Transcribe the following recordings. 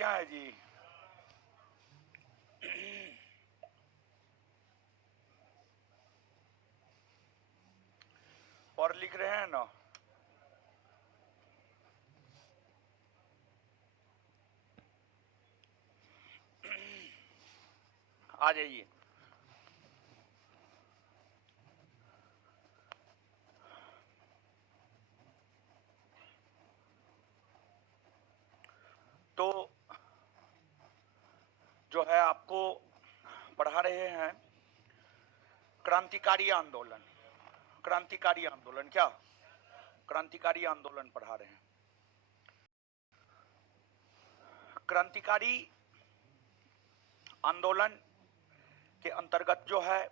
बढ़िया है जी। और लिख रहे हैं ना? आ जाइए। तो जो है आपको पढ़ा रहे हैं क्रांतिकारी आंदोलन। क्रांतिकारी आंदोलन क्या? क्रांतिकारी आंदोलन पढ़ा रहे हैं। क्रांतिकारी आंदोलन के अंतर्गत जो है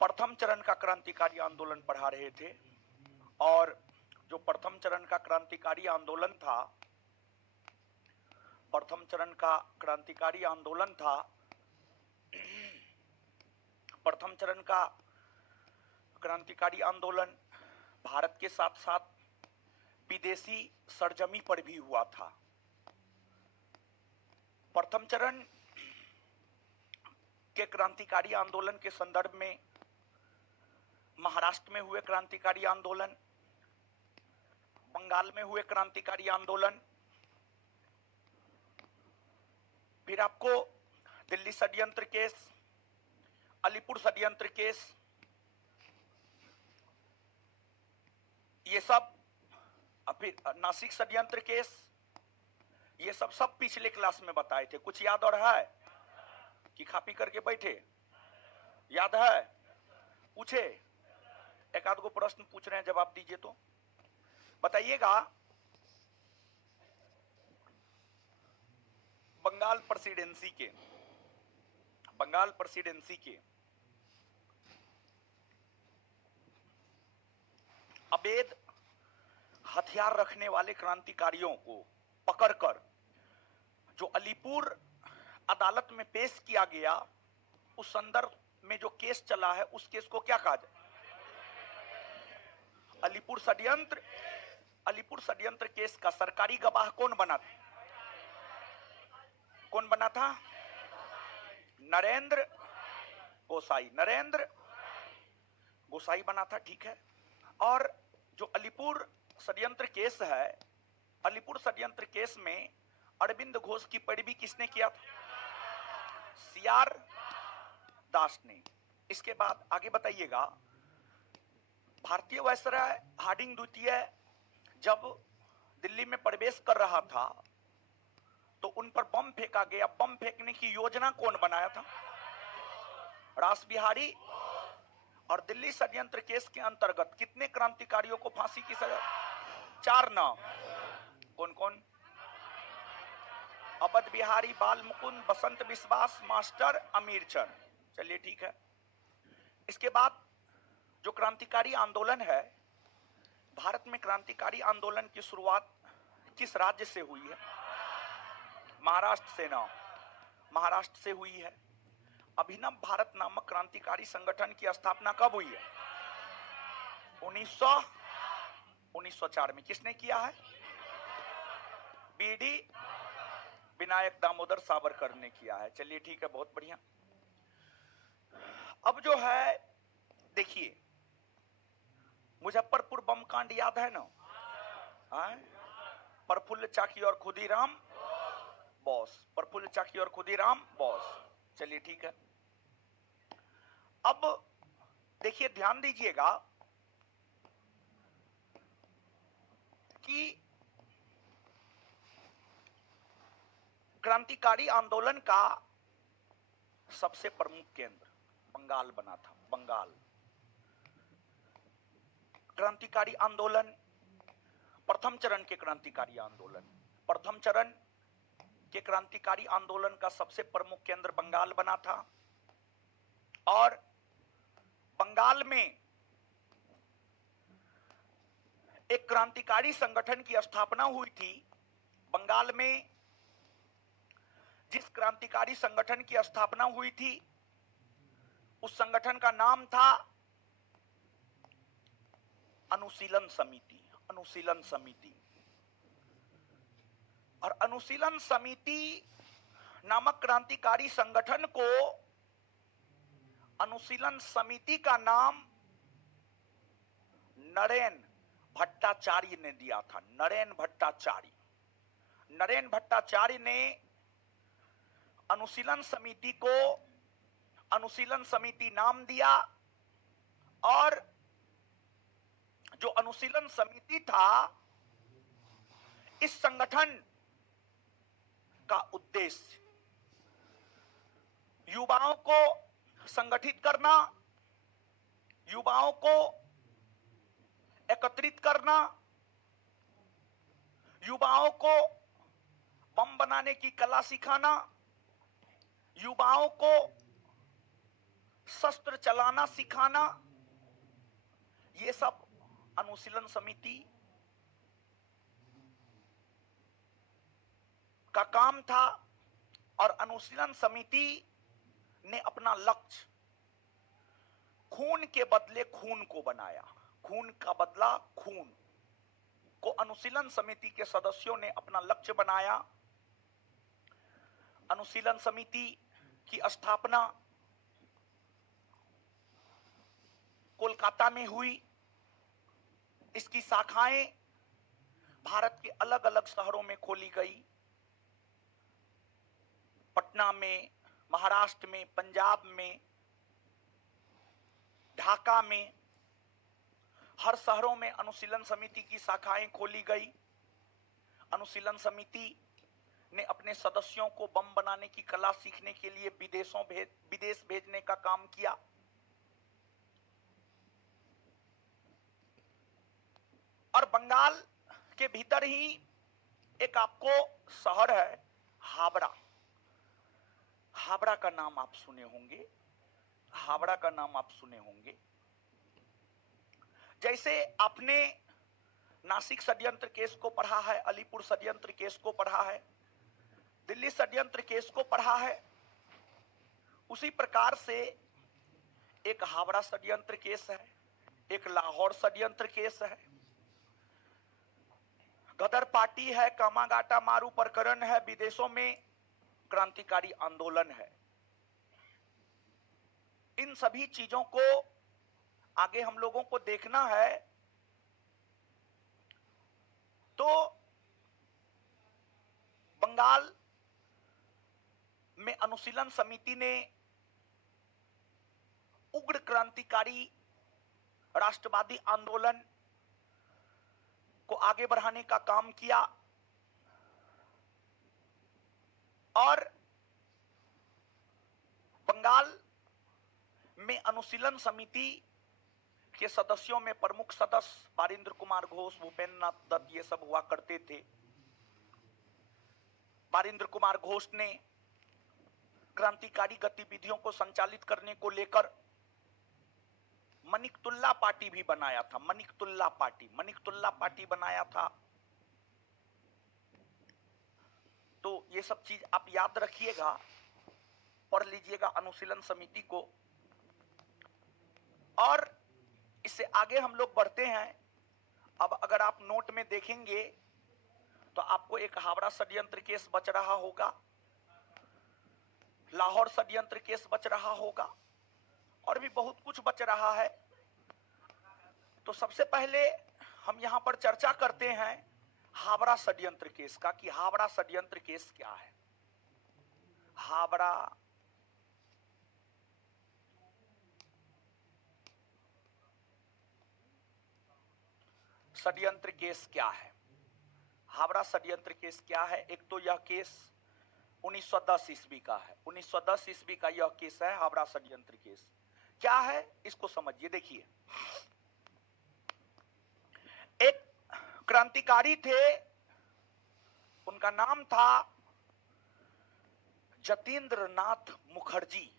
प्रथम चरण का क्रांतिकारी आंदोलन पढ़ा रहे थे। और जो प्रथम चरण का क्रांतिकारी आंदोलन था, प्रथम चरण का क्रांतिकारी आंदोलन था, प्रथम चरण का क्रांतिकारी आंदोलन भारत के साथ साथ विदेशी सरजमी पर भी हुआ था। प्रथम चरण के क्रांतिकारी आंदोलन के संदर्भ में महाराष्ट्र में हुए क्रांतिकारी आंदोलन, बंगाल में हुए क्रांतिकारी आंदोलन, फिर आपको दिल्ली षड्यंत्र केस, अलीपुर षड्यंत्र केस, ये सब, फिर नासिक षड्यंत्र केस, ये सब पिछले क्लास में बताए थे। कुछ याद और है कि खा पी करके बैठे? याद है? पूछे? एक आध गो प्रश्न पूछ रहे हैं, जवाब दीजिए। तो बताइएगा, बंगाल प्रेसिडेंसी के अवैध हथियार रखने वाले क्रांतिकारियों को पकड़कर जो अलीपुर अदालत में पेश किया गया, उस संदर्भ में जो केस चला है, उस केस को क्या कहा जाए? अलीपुर षड्यंत्र केस का सरकारी गवाह कौन बना था? नरेंद्र गोसाई बना था। ठीक है। और जो अलीपुर षड्यंत्र केस है, अलीपुर षड्यंत्र केस में अरविंद घोष की पैरवी किसने किया था? सीआर दास ने। इसके बाद आगे बताइएगा, भारतीय वायसराय हार्डिंग द्वितीय जब दिल्ली में प्रवेश कर रहा था तो उन पर बम फेंका गया। बम फेंकने की योजना कौन बनाया था? रास बिहारी। और दिल्ली षड्यंत्र केस के अंतर्गत कितने क्रांतिकारियों को फांसी की सजा? 4 नाम। कौन कौन? अवध बिहारी, बाल मुकुंद, बसंत विश्वास, मास्टर अमीरचंद। चलिए ठीक है। इसके बाद जो क्रांतिकारी आंदोलन है, भारत में क्रांतिकारी आंदोलन की शुरुआत किस राज्य से हुई है? महाराष्ट्र से हुई है। अभिनव भारत नामक क्रांतिकारी संगठन की स्थापना कब हुई है? 1904 में। किसने किया है? बीडी विनायक दामोदर सावरकर ने किया है। चलिए ठीक है, बहुत बढ़िया। अब जो है देखिए, मुजफ्फरपुर बम कांड याद है ना? प्रफुल्ल चाकी और खुदीराम बोस। प्रफुल्ल चाकी और खुदीराम बोस। चलिए ठीक है। अब देखिए, ध्यान दीजिएगा कि क्रांतिकारी आंदोलन का सबसे प्रमुख केंद्र बंगाल बना था। बंगाल क्रांतिकारी आंदोलन, प्रथम चरण के क्रांतिकारी आंदोलन, प्रथम चरण के क्रांतिकारी आंदोलन का सबसे प्रमुख केंद्र बंगाल बना था। और बंगाल में एक क्रांतिकारी संगठन की स्थापना हुई थी। बंगाल में जिस क्रांतिकारी संगठन की स्थापना हुई थी, उस संगठन का नाम था अनुशीलन समिति। अनुशीलन समिति। और अनुशीलन समिति नामक क्रांतिकारी संगठन को अनुशीलन समिति का नाम नरेन भट्टाचार्य ने दिया था। नरेन भट्टाचार्य, नरेन भट्टाचार्य ने अनुशीलन समिति को अनुशीलन समिति नाम दिया और जो अनुशीलन समिति था, इस संगठन का उद्देश्य युवाओं को संगठित करना, युवाओं को एकत्रित करना, युवाओं को बम बनाने की कला सिखाना, युवाओं को शस्त्र चलाना सिखाना, ये सब अनुशीलन समिति का काम था। और अनुशीलन समिति ने अपना लक्ष्य खून के बदले खून को बनाया। खून का बदला खून को अनुशीलन समिति के सदस्यों ने अपना लक्ष्य बनाया। अनुशीलन समिति की स्थापना कोलकाता में हुई। इसकी शाखाएं भारत के अलग अलग शहरों में खोली गई। पटना में, महाराष्ट्र में, पंजाब में, ढाका में, हर शहरों में अनुशीलन समिति की शाखाएं खोली गई। अनुशीलन समिति ने अपने सदस्यों को बम बनाने की कला सीखने के लिए विदेश भेजने का काम किया। और बंगाल के भीतर ही एक आपको शहर है हावड़ा। हावड़ा का नाम आप सुने होंगे, हावड़ा का नाम आप सुने होंगे। जैसे आपने नासिक षड्यंत्र केस को पढ़ा है, अलीपुर षड्यंत्र केस को पढ़ा है, दिल्ली षड्यंत्र केस को पढ़ा है, उसी प्रकार से एक हावड़ा षड्यंत्र केस है, एक लाहौर षड्यंत्र केस है, गदर पार्टी है, कामागाटा मारू प्रकरण है, विदेशों में क्रांतिकारी आंदोलन है। इन सभी चीजों को आगे हम लोगों को देखना है। तो बंगाल में अनुशीलन समिति ने उग्र क्रांतिकारी राष्ट्रवादी आंदोलन को आगे बढ़ाने का काम किया और बंगाल में अनुशीलन समिति के सदस्यों में प्रमुख सदस्य बारिंद्र कुमार घोष, भूपेंद्र नाथ दत्त ये सब हुआ करते थे। बारिंद्र कुमार घोष ने क्रांतिकारी गतिविधियों को संचालित करने को लेकर मनिकतुल्ला पार्टी भी बनाया था। मनिकतुल्ला पार्टी बनाया था। तो ये सब चीज आप याद रखिएगा, पढ़ लीजिएगा अनुशीलन समिति को। और इससे आगे हम लोग बढ़ते हैं। अब अगर आप नोट में देखेंगे तो आपको एक हावड़ा षड्यंत्र केस बच रहा होगा, लाहौर षड्यंत्र केस बच रहा होगा, और भी बहुत कुछ बच रहा है। तो सबसे पहले हम यहां पर चर्चा करते हैं हावड़ा षड्यंत्र केस का, कि हावड़ा षड्यंत्र केस क्या है। हावड़ा षड्यंत्र केस क्या है? हावड़ा षड्यंत्र केस क्या है? एक तो यह केस 1910 ईस्वी का है। 1910 ईस्वी का यह केस है हावड़ा षड्यंत्र केस। क्या है इसको समझिए। देखिए, एक क्रांतिकारी थे, उनका नाम था जतीन्द्र नाथ मुखर्जी।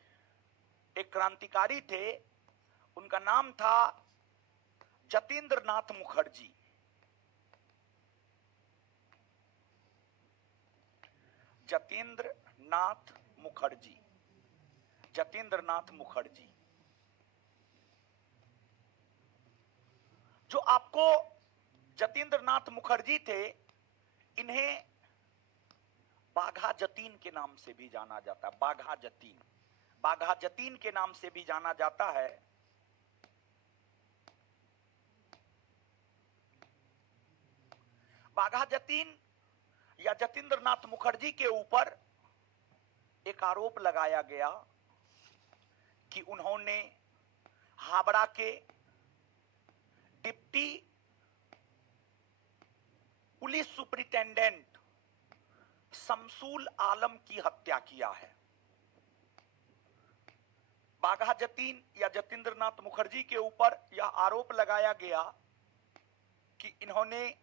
एक क्रांतिकारी थे, उनका नाम था जतीन्द्र नाथ मुखर्जी। जतीन्द्र नाथ मुखर्जी, जतीन्द्र नाथ मुखर्जी। जो आपको जतीन्द्र नाथ मुखर्जी थे, इन्हें बाघा जतीन के नाम से भी जाना जाता है। बाघा जतीन, बाघा जतीन के नाम से भी जाना जाता है। बाघा जतीन या जतींद्र नाथ मुखर्जी के ऊपर एक आरोप लगाया गया कि उन्होंने हावड़ा के deputy police superintendent Shamsul Alam की हत्या किया है। बाघा जतीन या जतींद्र नाथ मुखर्जी के ऊपर यह आरोप लगाया गया कि इन्होंने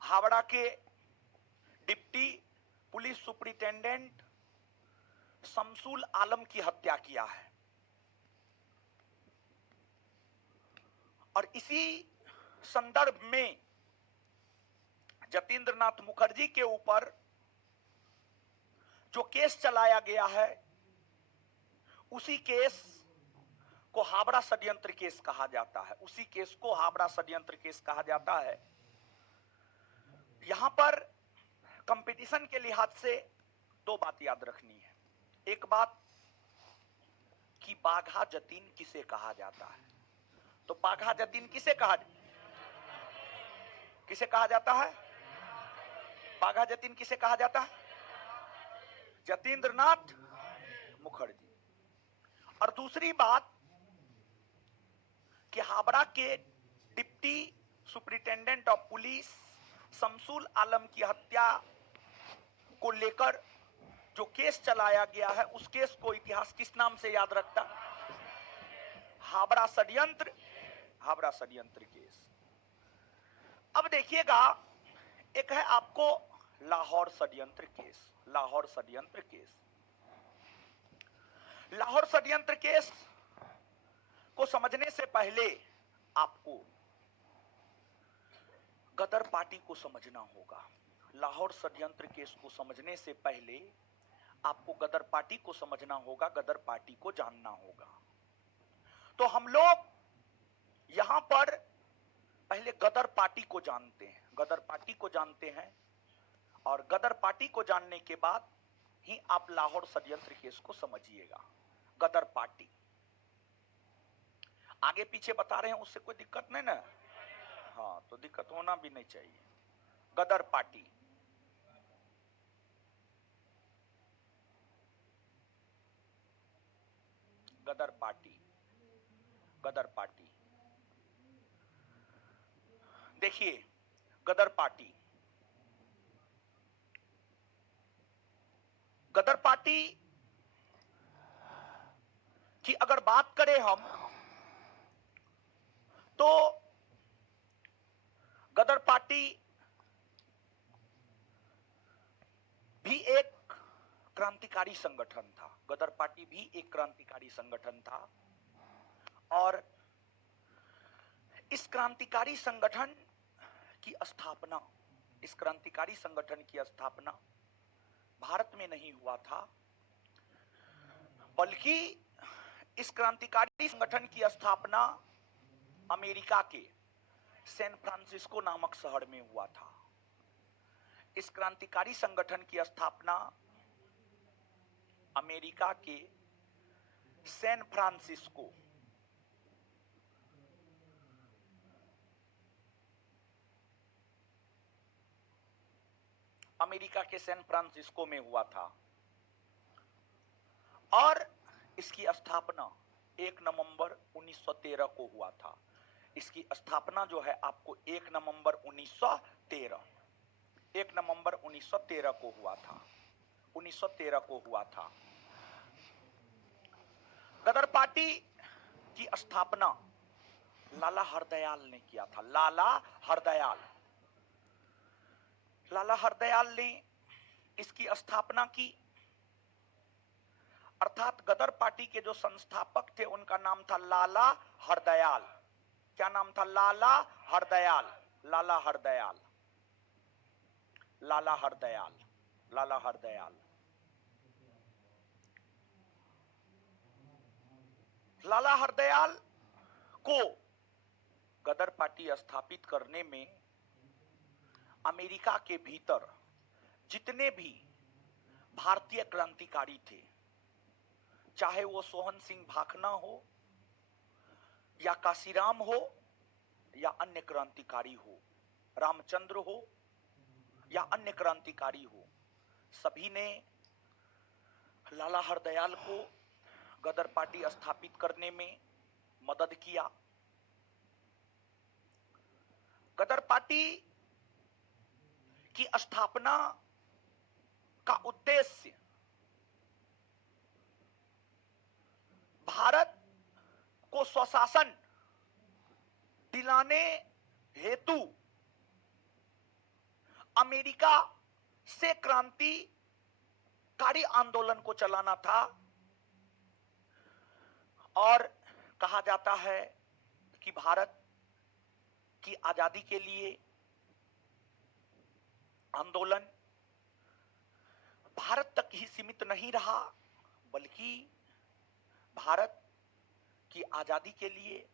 हावड़ा के deputy police superintendent Shamsul Alam की हत्या किया है। और इसी संदर्भ में जतींद्र नाथ मुखर्जी के ऊपर जो केस चलाया गया है, उसी केस को हावड़ा षड्यंत्र केस कहा जाता है। उसी केस को हावड़ा षड्यंत्र केस कहा जाता है। यहां पर कंपटीशन के लिहाज से दो बात याद रखनी है। एक बात कि बाघा जतीन किसे कहा जाता है। तो बाघा जतीन किसे कहा जाता है? बाघा जतीन किसे कहा जाता है? जतींद्र नाथ मुखर्जी। और दूसरी बात कि हावड़ा के deputy superintendent of police Shamsul Alam की हत्या को लेकर जो केस चलाया गया है, उस केस को इतिहास किस नाम से याद रखता? हावड़ा षड्यंत्र, हावड़ा षड्यंत्र केस। अब देखिएगा, एक है आपको लाहौर षड्यंत्र केस। लाहौर षड्यंत्र केस, लाहौर षड्यंत्र केस को समझने से पहले आपको गदर पार्टी को समझना होगा। लाहौर षड्यंत्र केस को समझने से पहले आपको गदर पार्टी को समझना होगा, गदर पार्टी को जानना होगा। तो हम लोग यहां पर पहले गदर पार्टी को जानते हैं, गदर पार्टी को जानते हैं, और गदर पार्टी को जानने के बाद ही आप लाहौर षड्यंत्र केस को समझिएगा। गदर पार्टी आगे पीछे बता रहे हैं, उससे कोई दिक्कत नहीं ना? हाँ, तो दिक्कत होना भी नहीं चाहिए। गदर पार्टी, गदर पार्टी, गदर पार्टी। देखिए, गदर पार्टी, गदर पार्टी की अगर बात करें हम, तो गदर पार्टी भी एक क्रांतिकारी संगठन था। गदर पार्टी भी एक क्रांतिकारी संगठन था। और इस क्रांतिकारी संगठन की स्थापना, इस क्रांतिकारी संगठन की स्थापना भारत में नहीं हुआ था, बल्कि इस क्रांतिकारी संगठन की स्थापना अमेरिका के सैन फ्रांसिस्को नामक शहर में हुआ था। इस क्रांतिकारी संगठन की स्थापना अमेरिका के सैन फ्रांसिस्को, अमेरिका के सैन फ्रांसिस्को में हुआ था। और इसकी स्थापना 1 नवंबर 1913 को हुआ था। इसकी स्थापना जो है आपको 1 नवंबर 1913 को हुआ था। 1913 को हुआ था। गदर पार्टी की स्थापना लाला हरदयाल ने किया था। लाला हरदयाल, लाला हरदयाल ने इसकी स्थापना की। अर्थात गदर पार्टी के जो संस्थापक थे उनका नाम था लाला हरदयाल। क्या नाम था? लाला हरदयाल, लाला हरदयाल, लाला हरदयाल, लाला हरदयाल। लाला हरदयाल को गदर पार्टी स्थापित करने में अमेरिका के भीतर जितने भी भारतीय क्रांतिकारी थे, चाहे वो सोहन सिंह भाखना हो या काशीराम हो या अन्य क्रांतिकारी हो, रामचंद्र हो या अन्य क्रांतिकारी हो, सभी ने लाला हरदयाल को गदर पार्टी स्थापित करने में मदद किया। गदर पार्टी की स्थापना का उद्देश्य भारत को स्वशासन दिलाने हेतु अमेरिका से क्रांतिकारी आंदोलन को चलाना था। और कहा जाता है कि भारत की आजादी के लिए आंदोलन भारत तक ही सीमित नहीं रहा, बल्कि भारत की आजादी के लिए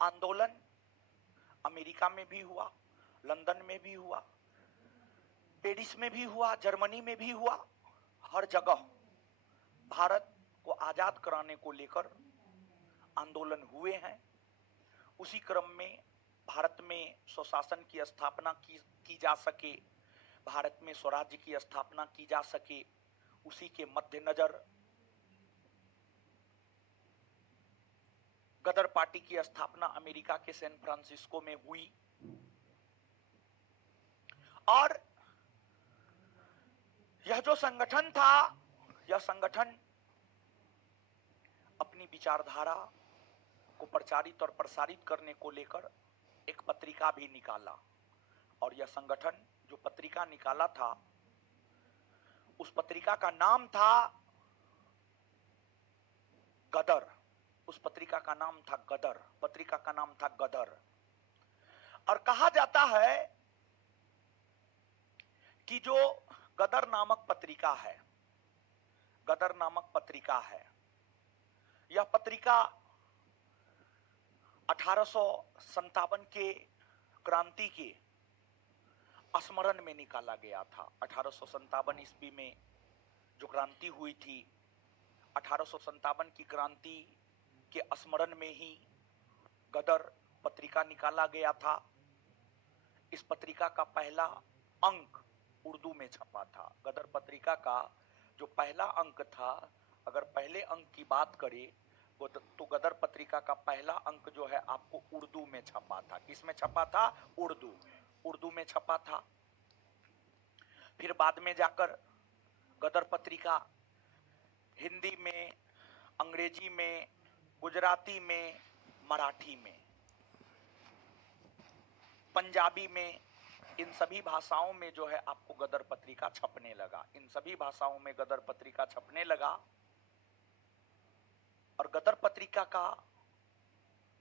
आंदोलन अमेरिका में भी हुआ, लंदन में भी हुआ, पेरिस में भी हुआ, जर्मनी में भी हुआ। हर जगह भारत को आजाद कराने को लेकर आंदोलन हुए हैं। उसी क्रम में भारत में स्वशासन की स्थापना की जा सके, भारत में स्वराज्य की स्थापना की जा सके, उसी के मद्देनजर गदर पार्टी की स्थापना अमेरिका के सैन फ्रांसिस्को में हुई। और यह जो संगठन था, यह संगठन अपनी विचारधारा को प्रचारित और प्रसारित करने को लेकर एक पत्रिका भी निकाला। और यह संगठन जो पत्रिका निकाला था, उस पत्रिका का नाम था गदर। उस पत्रिका का नाम था गदर, पत्रिका का नाम था गदर। और कहा जाता है कि जो गदर नामक पत्रिका है, गदर नामक पत्रिका है, यह पत्रिका 1857 के क्रांति के स्मरण में निकाला गया था। 1857 ईस्वी में जो क्रांति हुई थी, 1857 की क्रांति के स्मरण में ही गदर पत्रिका निकाला गया था। इस पत्रिका का पहला अंक उर्दू में छपा था। गदर पत्रिका का जो पहला अंक था, अगर पहले अंक की बात करें तो गदर पत्रिका का पहला अंक जो है आपको उर्दू में छपा था। किसमें छपा था? उर्दू में छपा था। फिर बाद में जाकर गदर पत्रिका हिंदी में, अंग्रेजी में, गुजराती में, मराठी में, पंजाबी में, इन सभी भाषाओं में जो है आपको गदर पत्रिका छपने लगा। इन सभी भाषाओं में गदर पत्रिका छपने लगा। और गदर पत्रिका का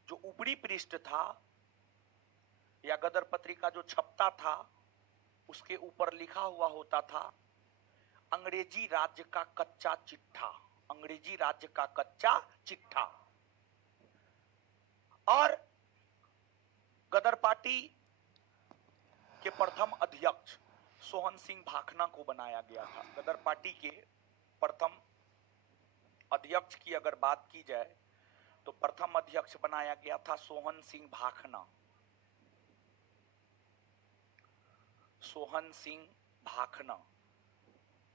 जो ऊपरी पृष्ठ था, या गदर पत्रिका जो छपता था, उसके ऊपर लिखा हुआ होता था अंग्रेजी राज्य का कच्चा चिट्ठा, अंग्रेजी राज्य का कच्चा चिट्ठा। और गदर पार्टी के प्रथम अध्यक्ष सोहन सिंह भाखना को बनाया गया था। गदर पार्टी के प्रथम अध्यक्ष की अगर बात की जाए तो प्रथम अध्यक्ष बनाया गया था सोहन सिंह भाखना। सोहन सिंह भाखना,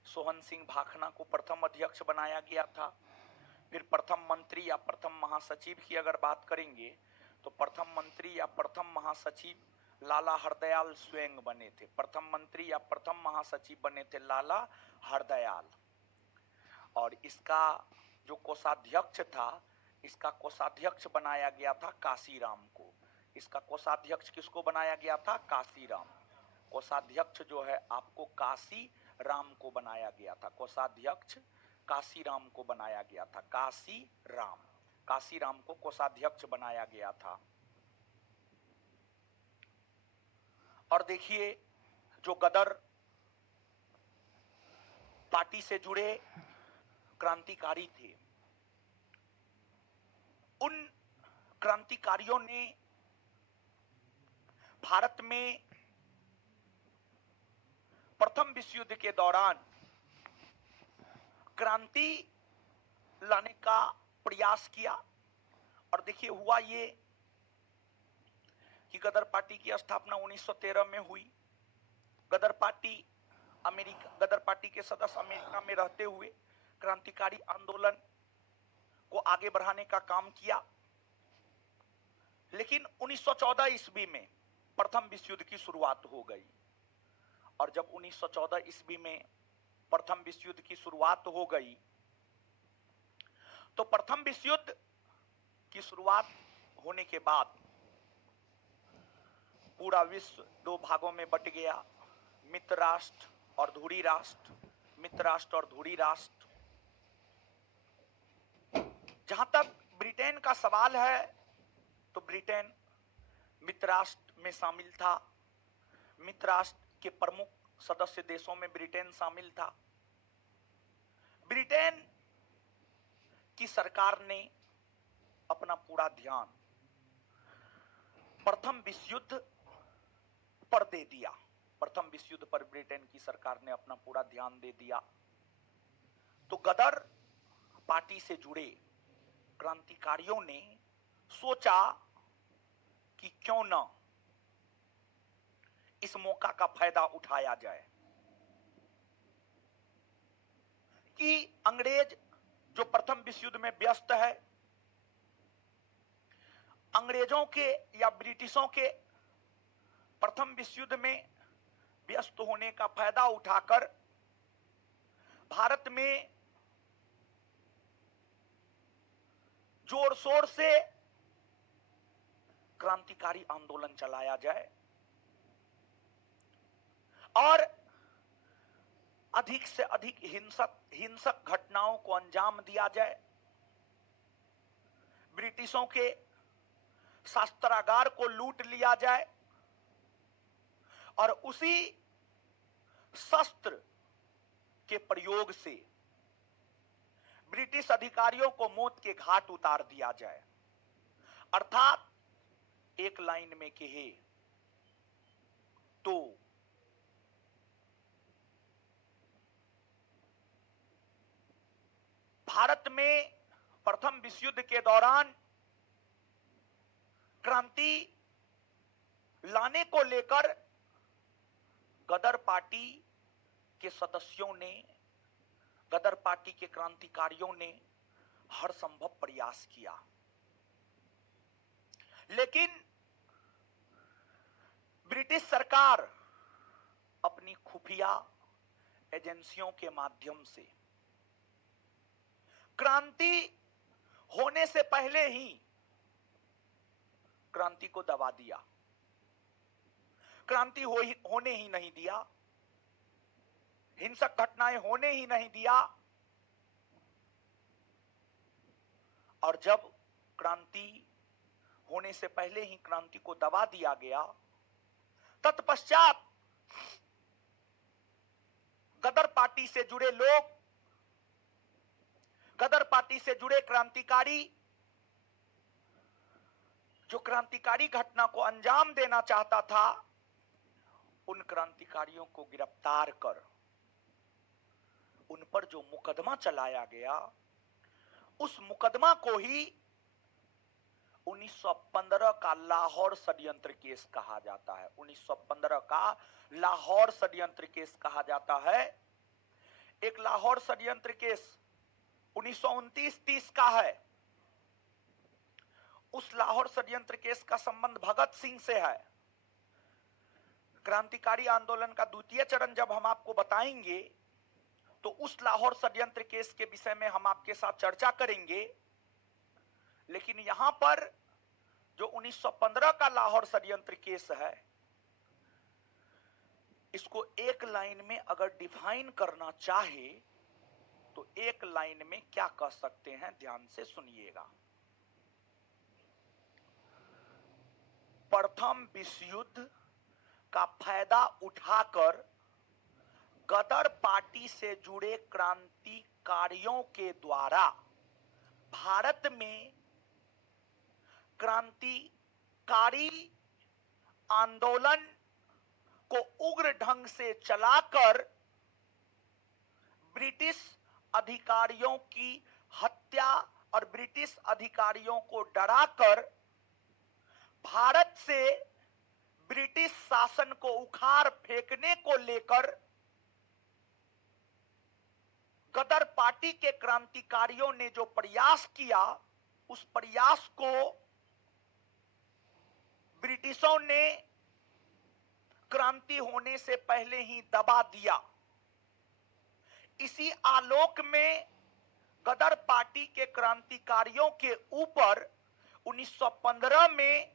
सोहन सिंह भाखना को प्रथम अध्यक्ष बनाया गया था। फिर प्रथम मंत्री या प्रथम महासचिव की अगर बात करेंगे तो प्रथम मंत्री या प्रथम महासचिव लाला हरदयाल स्वयं बने थे। प्रथम मंत्री या प्रथम महासचिव बने थे लाला हरदयाल। और इसका जो कोषाध्यक्ष था, इसका कोषाध्यक्ष बनाया गया था काशीराम को। इसका कोषाध्यक्ष किसको बनाया गया था? काशीराम। कोषाध्यक्ष जो है आपको काशी राम को बनाया गया था। कोषाध्यक्ष काशीराम को बनाया गया था। काशीराम को कोषाध्यक्ष बनाया गया था। और देखिए, जो गदर पार्टी से जुड़े क्रांतिकारी थे, उन क्रांतिकारियों ने भारत में प्रथम विश्व युद्ध के दौरान क्रांति लाने का प्रयास किया। और देखिए हुआ ये कि गदर पार्टी की स्थापना 1913 में हुई। गदर पार्टी के सदस्य अमेरिका में रहते हुए क्रांतिकारी आंदोलन को आगे बढ़ाने का काम किया। लेकिन 1914 ईस्वी में प्रथम विश्व युद्ध की शुरुआत हो गई। और जब 1914 ईस्वी में प्रथम विश्व युद्ध की शुरुआत हो गई तो प्रथम विश्व युद्ध की शुरुआत होने के बाद पूरा विश्व दो भागों में बट गया, मित्र राष्ट्र और धुरी राष्ट्र। मित्र राष्ट्र और धुरी राष्ट्र। जहां तक ब्रिटेन का सवाल है तो ब्रिटेन मित्र राष्ट्र में शामिल था। मित्र राष्ट्र के प्रमुख सदस्य देशों में ब्रिटेन शामिल था। ब्रिटेन की सरकार ने अपना पूरा ध्यान प्रथम विश्व युद्ध पर दे दिया। प्रथम विश्व युद्ध पर ब्रिटेन की सरकार ने अपना पूरा ध्यान दे दिया। तो गदर पार्टी से जुड़े क्रांतिकारियों ने सोचा कि क्यों न इस मौका का फायदा उठाया जाए कि अंग्रेज जो प्रथम विश्व युद्ध में व्यस्त है, अंग्रेजों के या ब्रिटिशों के प्रथम विश्व युद्ध में व्यस्त होने का फायदा उठाकर भारत में जोर शोर से क्रांतिकारी आंदोलन चलाया जाए और अधिक से अधिक हिंसक घटनाओं को अंजाम दिया जाए। ब्रिटिशों के शस्त्रागार को लूट लिया जाए और उसी शस्त्र के प्रयोग से ब्रिटिश अधिकारियों को मौत के घाट उतार दिया जाए। अर्थात एक लाइन में कहे तो भारत में प्रथम विश्व युद्ध के दौरान क्रांति लाने को लेकर गदर पार्टी के सदस्यों ने, गदर पार्टी के क्रांतिकारियों ने हर संभव प्रयास किया। लेकिन ब्रिटिश सरकार अपनी खुफिया एजेंसियों के माध्यम से क्रांति होने से पहले ही क्रांति को दबा दिया। क्रांति होने ही नहीं दिया, हिंसक घटनाएं होने ही नहीं दिया। और जब क्रांति होने से पहले ही क्रांति को दबा दिया गया, तत्पश्चात गदर पार्टी से जुड़े लोग, गदर पार्टी से जुड़े क्रांतिकारी जो क्रांतिकारी घटना को अंजाम देना चाहता था, उन क्रांतिकारियों को गिरफ्तार कर उन पर जो मुकदमा चलाया गया, उस मुकदमा को ही 1915 का लाहौर षड्यंत्र केस कहा जाता है। 1915 का लाहौर षड्यंत्र केस कहा जाता है। एक लाहौर षड्यंत्र केस 1929-30 का है। उस लाहौर षड्यंत्र केस का संबंध भगत सिंह से है। क्रांतिकारी आंदोलन का द्वितीय चरण जब हम आपको बताएंगे तो उस लाहौर षड्यंत्र केस के विषय में हम आपके साथ चर्चा करेंगे। लेकिन यहां पर जो 1915 का लाहौर षड्यंत्र केस है, इसको एक लाइन में अगर डिफाइन करना चाहे तो एक लाइन में क्या कह सकते हैं, ध्यान से सुनिएगा। प्रथम विश्व युद्ध का फायदा उठाकर गदर पार्टी से जुड़े क्रांतिकारियों के द्वारा भारत में क्रांतिकारी आंदोलन को उग्र ढंग ढंग से चलाकर ब्रिटिश अधिकारियों की हत्या और ब्रिटिश अधिकारियों को डराकर भारत से ब्रिटिश शासन को उखाड़ फेंकने को लेकर गदर पार्टी के क्रांतिकारियों ने जो प्रयास किया, उस प्रयास को ब्रिटिशों ने क्रांति होने से पहले ही दबा दिया। इसी आलोक में गदर पार्टी के क्रांतिकारियों के ऊपर 1915 में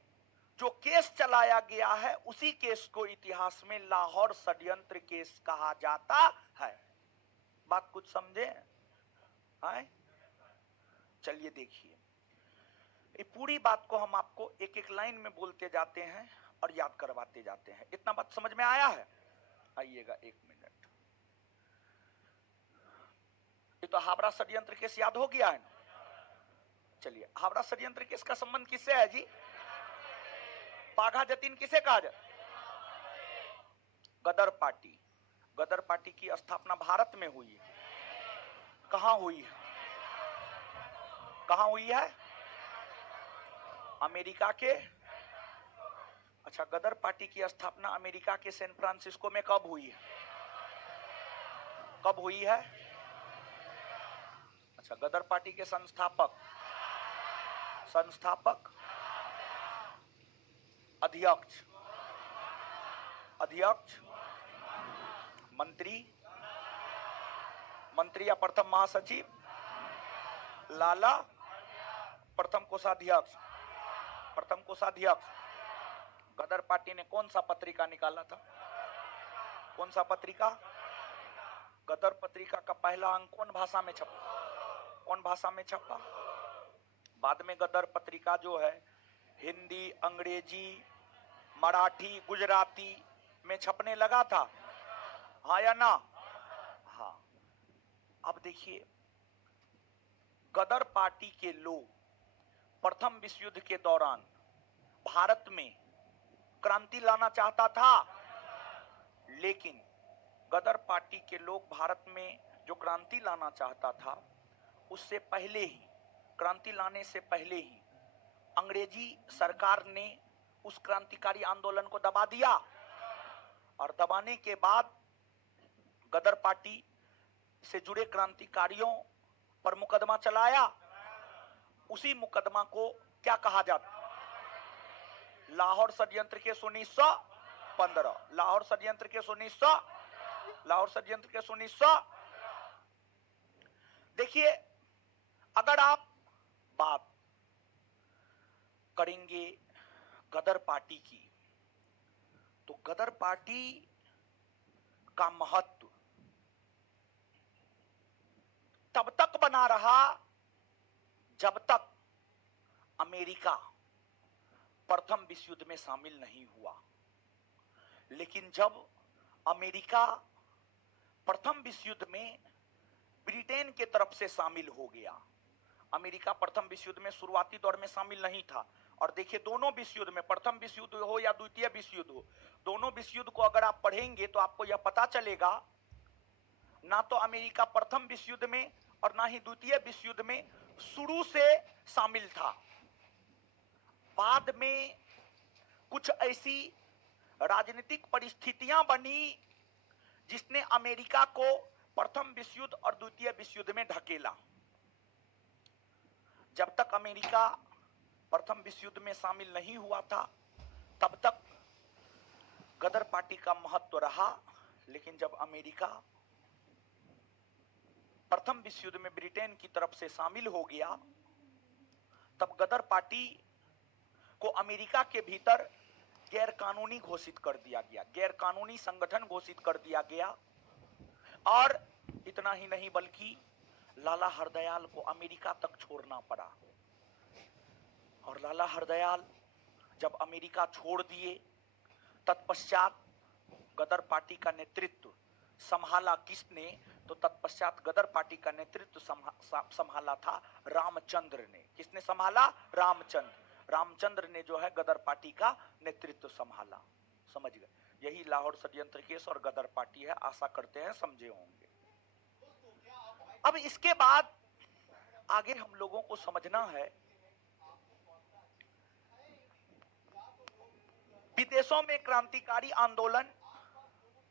जो केस चलाया गया है, उसी केस को इतिहास में लाहौर षड्यंत्र केस कहा जाता है। बात कुछ समझे? चलिए देखिए, ये पूरी बात को हम आपको एक एक लाइन में बोलते जाते हैं और याद करवाते जाते हैं। इतना बात समझ में आया है? आइएगा एक मिनट। ये तो हावड़ा षड्यंत्र केस याद हो गया है ना? चलिए, हावड़ा षड्यंत्र केस का संबंध किससे है जी? पाघा जतीन किसे कहा जाए? गदर पार्टी। गदर पार्टी की स्थापना भारत में हुई है। कहां हुई है? कहां हुई है? अमेरिका के। अच्छा, गदर पार्टी की स्थापना अमेरिका के सैन फ्रांसिस्को में कब हुई है? कब हुई है? अच्छा, गदर पार्टी के संस्थापक अध्यक्ष मंत्री या प्रथम महासचिव, लाला प्रथम कोषाध्यक्ष। गदर पार्टी ने कौन सा पत्रिका निकाला था? कौन सा पत्रिका? गदर पत्रिका का पहला अंक कौन भाषा में छपा? कौन भाषा में छपा? बाद में गदर पत्रिका जो है हिंदी, अंग्रेजी, मराठी, गुजराती में छपने लगा था। हाँ या ना? हाँ। अब देखिए, गदर पार्टी के लोग प्रथम विश्व युद्ध के दौरान भारत में क्रांति लाना चाहता था, लेकिन गदर पार्टी के लोग भारत में जो क्रांति लाना चाहता था, उससे पहले ही, क्रांति लाने से पहले ही अंग्रेजी सरकार ने उस क्रांतिकारी आंदोलन को दबा दिया और दबाने के बाद गदर पार्टी से जुड़े क्रांतिकारियों पर मुकदमा चलाया। उसी मुकदमा को क्या कहा जाता? लाहौर षड्यंत्र केस 1915। लाहौर षड्यंत्र केस 1900। देखिए, अगर आप बात करेंगे गदर पार्टी की, तो गदर पार्टी का महत्व तब तक बना रहा जब तक अमेरिका प्रथम विश्व युद्ध में शामिल नहीं हुआ। लेकिन जब अमेरिका प्रथम विश्व युद्ध में ब्रिटेन के तरफ से शामिल हो गया, अमेरिका प्रथम विश्व युद्ध में शुरुआती दौर में शामिल नहीं था। और देखिए, दोनों विश्व युद्ध में, प्रथम विश्व युद्ध हो या द्वितीय विश्व युद्ध हो, दोनों विश्व युद्ध को अगर आप पढ़ेंगे तो आपको यह पता चलेगा, ना तो अमेरिका प्रथम विश्व युद्ध में और ना ही द्वितीय विश्व युद्ध में शुरू से शामिल था। बाद में कुछ ऐसी राजनीतिक परिस्थितियां बनी जिसने अमेरिका को प्रथम विश्व युद्ध और द्वितीय विश्व युद्ध में ढकेला। जब तक अमेरिका प्रथम विश्व युद्ध में शामिल नहीं हुआ था, तब तक गदर पार्टी का महत्व रहा। लेकिन जब अमेरिका प्रथम विश्व युद्ध में ब्रिटेन की तरफ से शामिल हो गया, तब गदर पार्टी को अमेरिका के भीतर गैर कानूनी घोषित कर दिया गया, गैर कानूनी संगठन घोषित कर दिया गया। और इतना ही नहीं, बल्कि लाला हरदयाल को अमेरिका तक छोड़ना पड़ा। और लाला हरदयाल जब अमेरिका छोड़ दिए, तत्पश्चात गदर पार्टी का नेतृत्व संभाला किसने? तो तत्पश्चात गदर पार्टी का नेतृत्व संभाला था रामचंद्र ने। किसने संभाला? रामचंद्र ने जो है गदर पार्टी का नेतृत्व संभाला। समझ गए? यही लाहौर षड्यंत्र केस और गदर पार्टी है, आशा करते हैं समझे होंगे। अब इसके बाद आगे हम लोगों को समझना है, विदेशों में क्रांतिकारी आंदोलन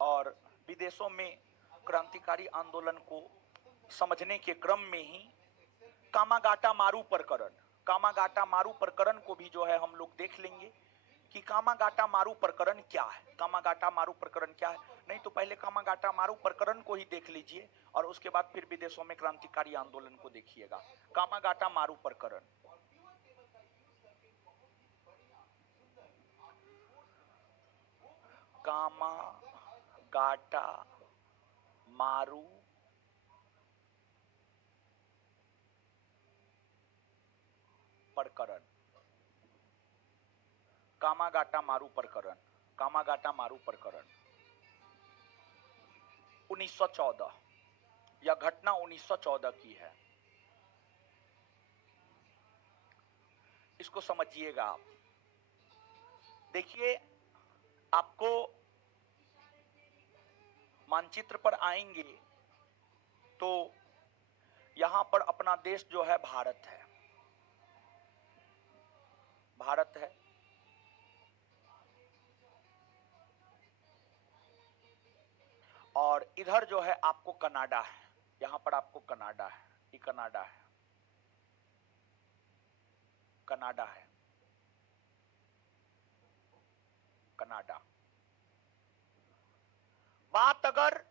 और विदेशों में क्रांतिकारी आंदोलन को समझने के क्रम में ही कामागाटा मारू प्रकरण को भी जो है हम लोग देख लेंगे कि कामागाटा मारू प्रकरण क्या है। कामागाटा मारू प्रकरण क्या है, नहीं तो पहले कामागाटा मारू प्रकरण को ही देख लीजिए और उसके बाद फिर विदेशों में क्रांतिकारी आंदोलन को देखिएगा। कामागाटा मारू प्रकरण, कामागाटा मारू प्रकरण, कामागाटा मारू प्रकरण, कामागाटा मारू प्रकरण 1914, यह घटना 1914 की है। इसको समझिएगा आप। देखिए, आपको मानचित्र पर आएंगे तो यहां पर अपना देश जो है भारत है, भारत है। और इधर जो है आपको कनाडा है, यहां पर आपको कनाडा है, ये कनाडा है, कनाडा है, कनाडा। बात अगर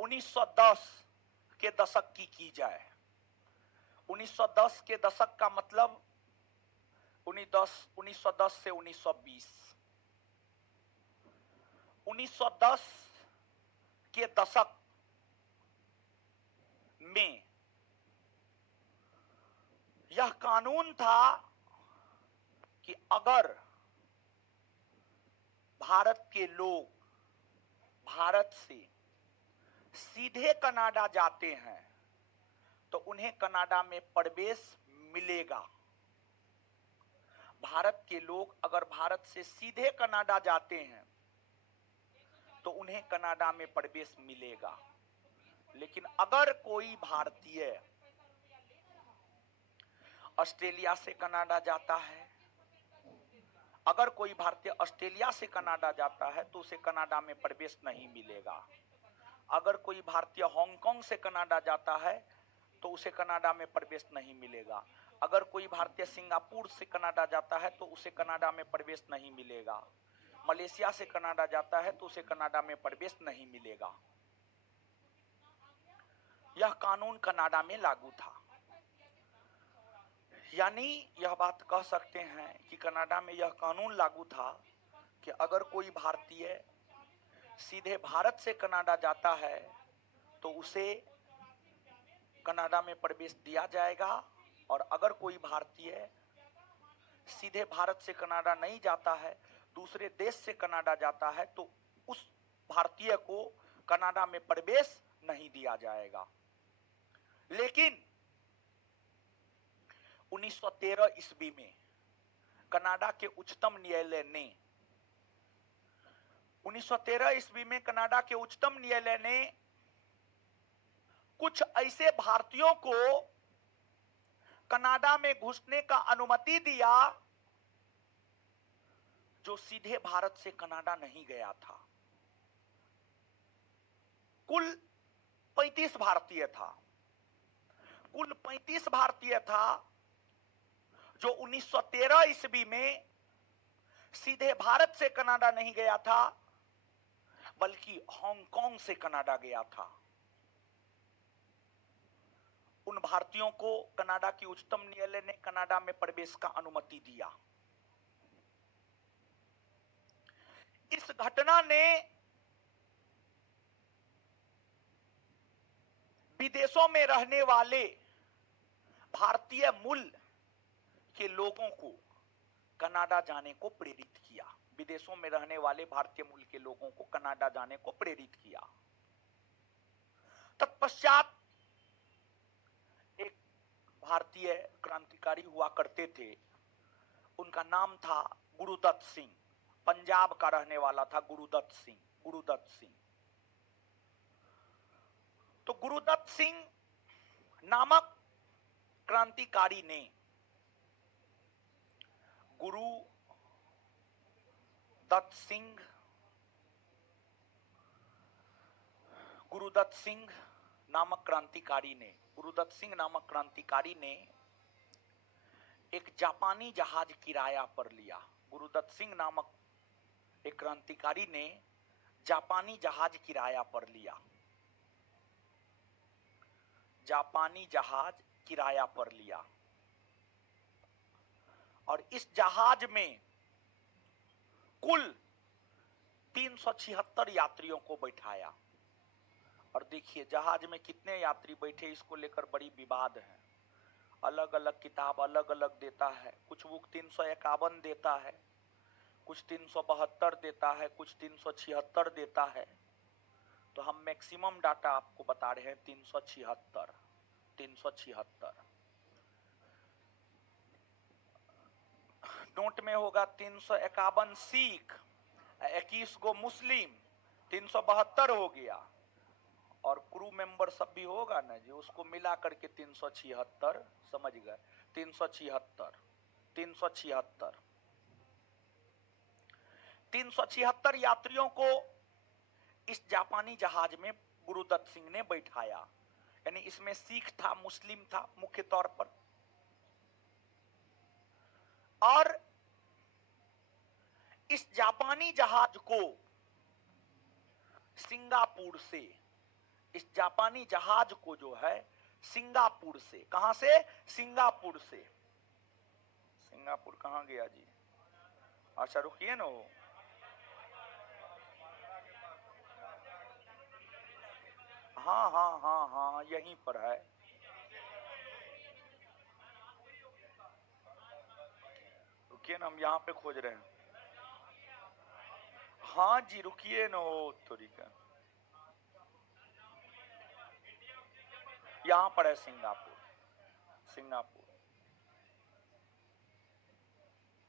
1910 के दशक की जाए, 1910 के दशक का मतलब 1910 से 1920, 1910 के दशक में यह कानून था कि अगर भारत के लोग भारत से सीधे कनाडा जाते हैं तो उन्हें कनाडा में प्रवेश मिलेगा। भारत के लोग अगर भारत से सीधे कनाडा जाते हैं तो उन्हें कनाडा में प्रवेश मिलेगा। लेकिन अगर कोई भारतीय ऑस्ट्रेलिया से कनाडा जाता है, अगर कोई भारतीय ऑस्ट्रेलिया से कनाडा जाता है तो उसे कनाडा में प्रवेश नहीं मिलेगा। अगर कोई भारतीय हांगकांग से कनाडा जाता है तो उसे कनाडा में प्रवेश नहीं मिलेगा। अगर कोई भारतीय सिंगापुर से कनाडा जाता है तो उसे कनाडा में प्रवेश नहीं मिलेगा। मलेशिया से कनाडा जाता है तो उसे कनाडा में प्रवेश नहीं मिलेगा। यह कानून कनाडा में लागू था। यानी यह बात कह सकते हैं कि कनाडा में यह कानून लागू था कि अगर कोई भारतीय सीधे भारत से कनाडा जाता है तो उसे कनाडा में प्रवेश दिया जाएगा, और अगर कोई भारतीय सीधे भारत से कनाडा नहीं जाता है, दूसरे देश से कनाडा जाता है, तो उस भारतीय को कनाडा में प्रवेश नहीं दिया जाएगा। लेकिन 1913 ईस्वी में कनाडा के उच्चतम न्यायालय ने 1913 ईस्वी में कनाडा के उच्चतम न्यायालय ने कुछ ऐसे भारतीयों को कनाडा में घुसने का अनुमति दिया जो सीधे भारत से कनाडा नहीं गया था। कुल 35 भारतीय था, कुल 35 भारतीय था जो 1913 ईस्वी में सीधे भारत से कनाडा नहीं गया था बल्कि हांगकांग से कनाडा गया था। उन भारतीयों को कनाडा की उच्चतम न्यायालय ने कनाडा में प्रवेश का अनुमति दिया। इस घटना ने विदेशों में रहने वाले भारतीय मूल के लोगों को कनाडा जाने को प्रेरित किया। विदेशों में रहने वाले भारतीय मूल के लोगों को कनाडा जाने को प्रेरित किया। तत्पश्चात एक भारतीय क्रांतिकारी हुआ करते थे, उनका नाम था गुरुदत्त सिंह। पंजाब का रहने वाला था गुरुदत्त सिंह। गुरुदत्त सिंह, तो गुरुदत्त सिंह नामक क्रांतिकारी ने गुरुदत्त सिंह नामक क्रांतिकारी ने एक जापानी जहाज किराया पर लिया। गुरुदत्त सिंह नामक एक क्रांतिकारी ने जापानी जहाज किराया पर लिया। जापानी जहाज किराया पर लिया और इस जहाज में कुल 376 यात्रियों को बैठाया। और देखिए जहाज में कितने यात्री बैठे इसको लेकर बड़ी विवाद है। अलग अलग किताब अलग अलग देता है। कुछ बुक 351 देता है, कुछ 372 देता है, कुछ 376 देता है। तो हम मैक्सिमम डाटा आपको बता रहे हैं 376। नोट में होगा 351 सिख, 21 गो मुस्लिम, 372 हो गया। और क्रू मेंबर सब भी होगा ना जी, उसको मिला करके 376, समझ गए? 376 यात्रियों को इस जापानी जहाज में गुरुदत्त सिंह ने बैठाया। यानी इसमें सिख था, मुस्लिम था मुख्य तौर पर। और इस जापानी जहाज को सिंगापुर से, इस जापानी जहाज को जो है सिंगापुर से, कहां से? सिंगापुर से। सिंगापुर कहां गया जी? अच्छा रुकिए ना, वो हाँ हाँ हाँ हाँ यहीं पर है। रुकिए ना, हम यहाँ पे खोज रहे हैं। हाँ जी रुकिए ना, वो थोड़ी का यहाँ पर है सिंगापुर।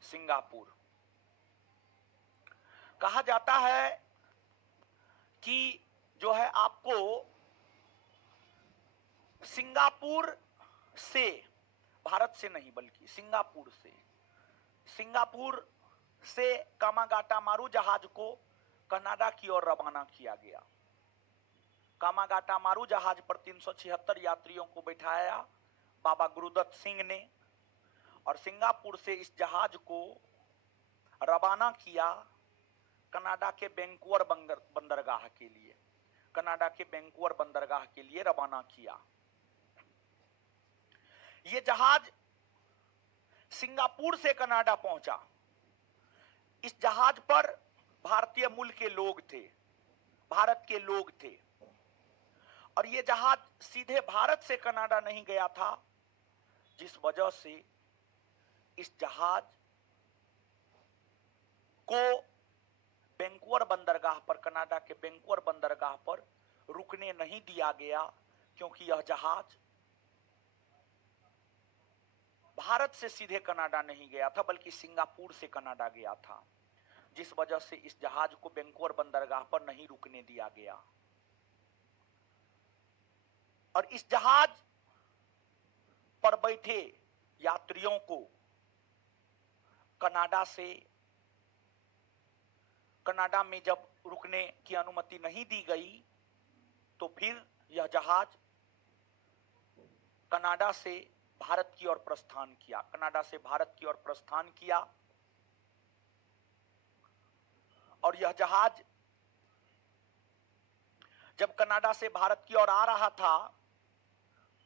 सिंगापुर कहा जाता है कि जो है आपको सिंगापुर से, भारत से नहीं बल्कि सिंगापुर से कामागाटामारू जहाज को कनाडा की ओर रवाना किया गया। कामागाटामारू जहाज पर 376 यात्रियों को बैठाया बाबा गुरुदत्त सिंह ने और सिंगापुर से इस जहाज को रवाना किया कनाडा के वैंकूवर बंदरगाह के लिए। कनाडा के वैंकूवर बंदरगाह के लिए रवाना किया। यह जहाज सिंगापुर से कनाडा पहुंचा। इस जहाज पर भारतीय मूल के लोग थे, भारत के लोग थे। और यह जहाज सीधे भारत से कनाडा नहीं गया था, जिस वजह से इस जहाज को वैंकूवर बंदरगाह पर, कनाडा के वैंकूवर बंदरगाह पर रुकने नहीं दिया गया, क्योंकि यह जहाज भारत से सीधे कनाडा नहीं गया था बल्कि सिंगापुर से कनाडा गया था, जिस वजह से इस जहाज को वैंकूवर बंदरगाह पर नहीं रुकने दिया गया। और इस जहाज पर बैठे यात्रियों को कनाडा में जब रुकने की अनुमति नहीं दी गई, तो फिर यह जहाज कनाडा से भारत की ओर प्रस्थान किया। कनाडा से भारत की ओर प्रस्थान किया और यह जहाज जब कनाडा से भारत की ओर आ रहा था,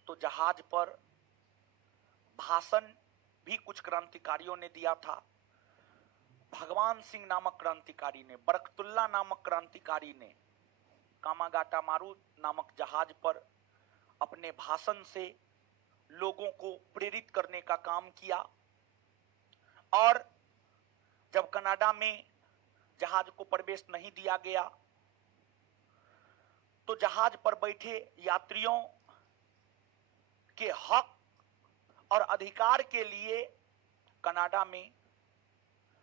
तो जहाज पर भाषण भी कुछ क्रांतिकारियों ने दिया था। भगवान सिंह नामक क्रांतिकारी ने, बरकतुल्ला नामक क्रांतिकारी ने कामागाटामारू नामक जहाज पर अपने भाषण से लोगों को प्रेरित करने का काम किया। और जब कनाडा में जहाज को प्रवेश नहीं दिया गया, तो जहाज पर बैठे यात्रियों के हक और अधिकार के लिए कनाडा में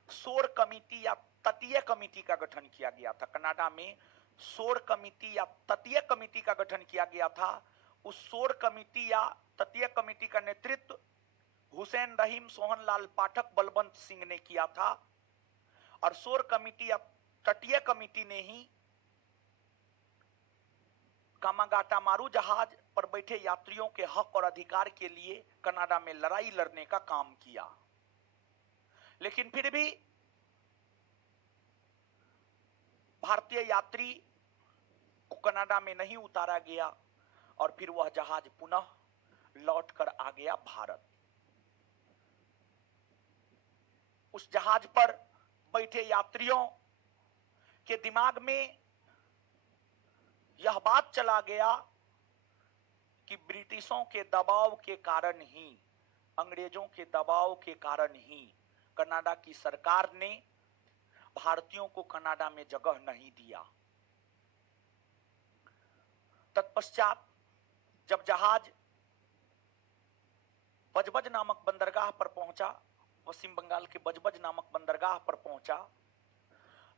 शोर कमेटी या तटीय कमेटी का गठन किया गया था। कनाडा में शोर कमेटी या तटीय कमेटी का गठन किया गया था। उस शोर कमेटी या तटीय कमेटी का नेतृत्व हुसैन रहीम, सोहनलाल पाठक, बलवंत सिंह ने किया था। और शोर कमेटी या तटीय कमेटी ने ही कामागाटा मारू जहाज पर बैठे यात्रियों के हक और अधिकार के लिए कनाडा में लड़ाई लड़ने का काम किया। लेकिन फिर भी भारतीय यात्री को कनाडा में नहीं उतारा गया और फिर वह जहाज पुनः लौटकर आ गया भारत। उस जहाज पर बैठे यात्रियों के दिमाग में यह बात चला गया कि ब्रिटिशों के दबाव के कारण ही, अंग्रेजों के दबाव के कारण ही कनाडा की सरकार ने भारतीयों को कनाडा में जगह नहीं दिया। तत्पश्चात जब जहाज बजबज नामक बंदरगाह पर पहुंचा, पश्चिम बंगाल के बजबज नामक बंदरगाह पर पहुंचा,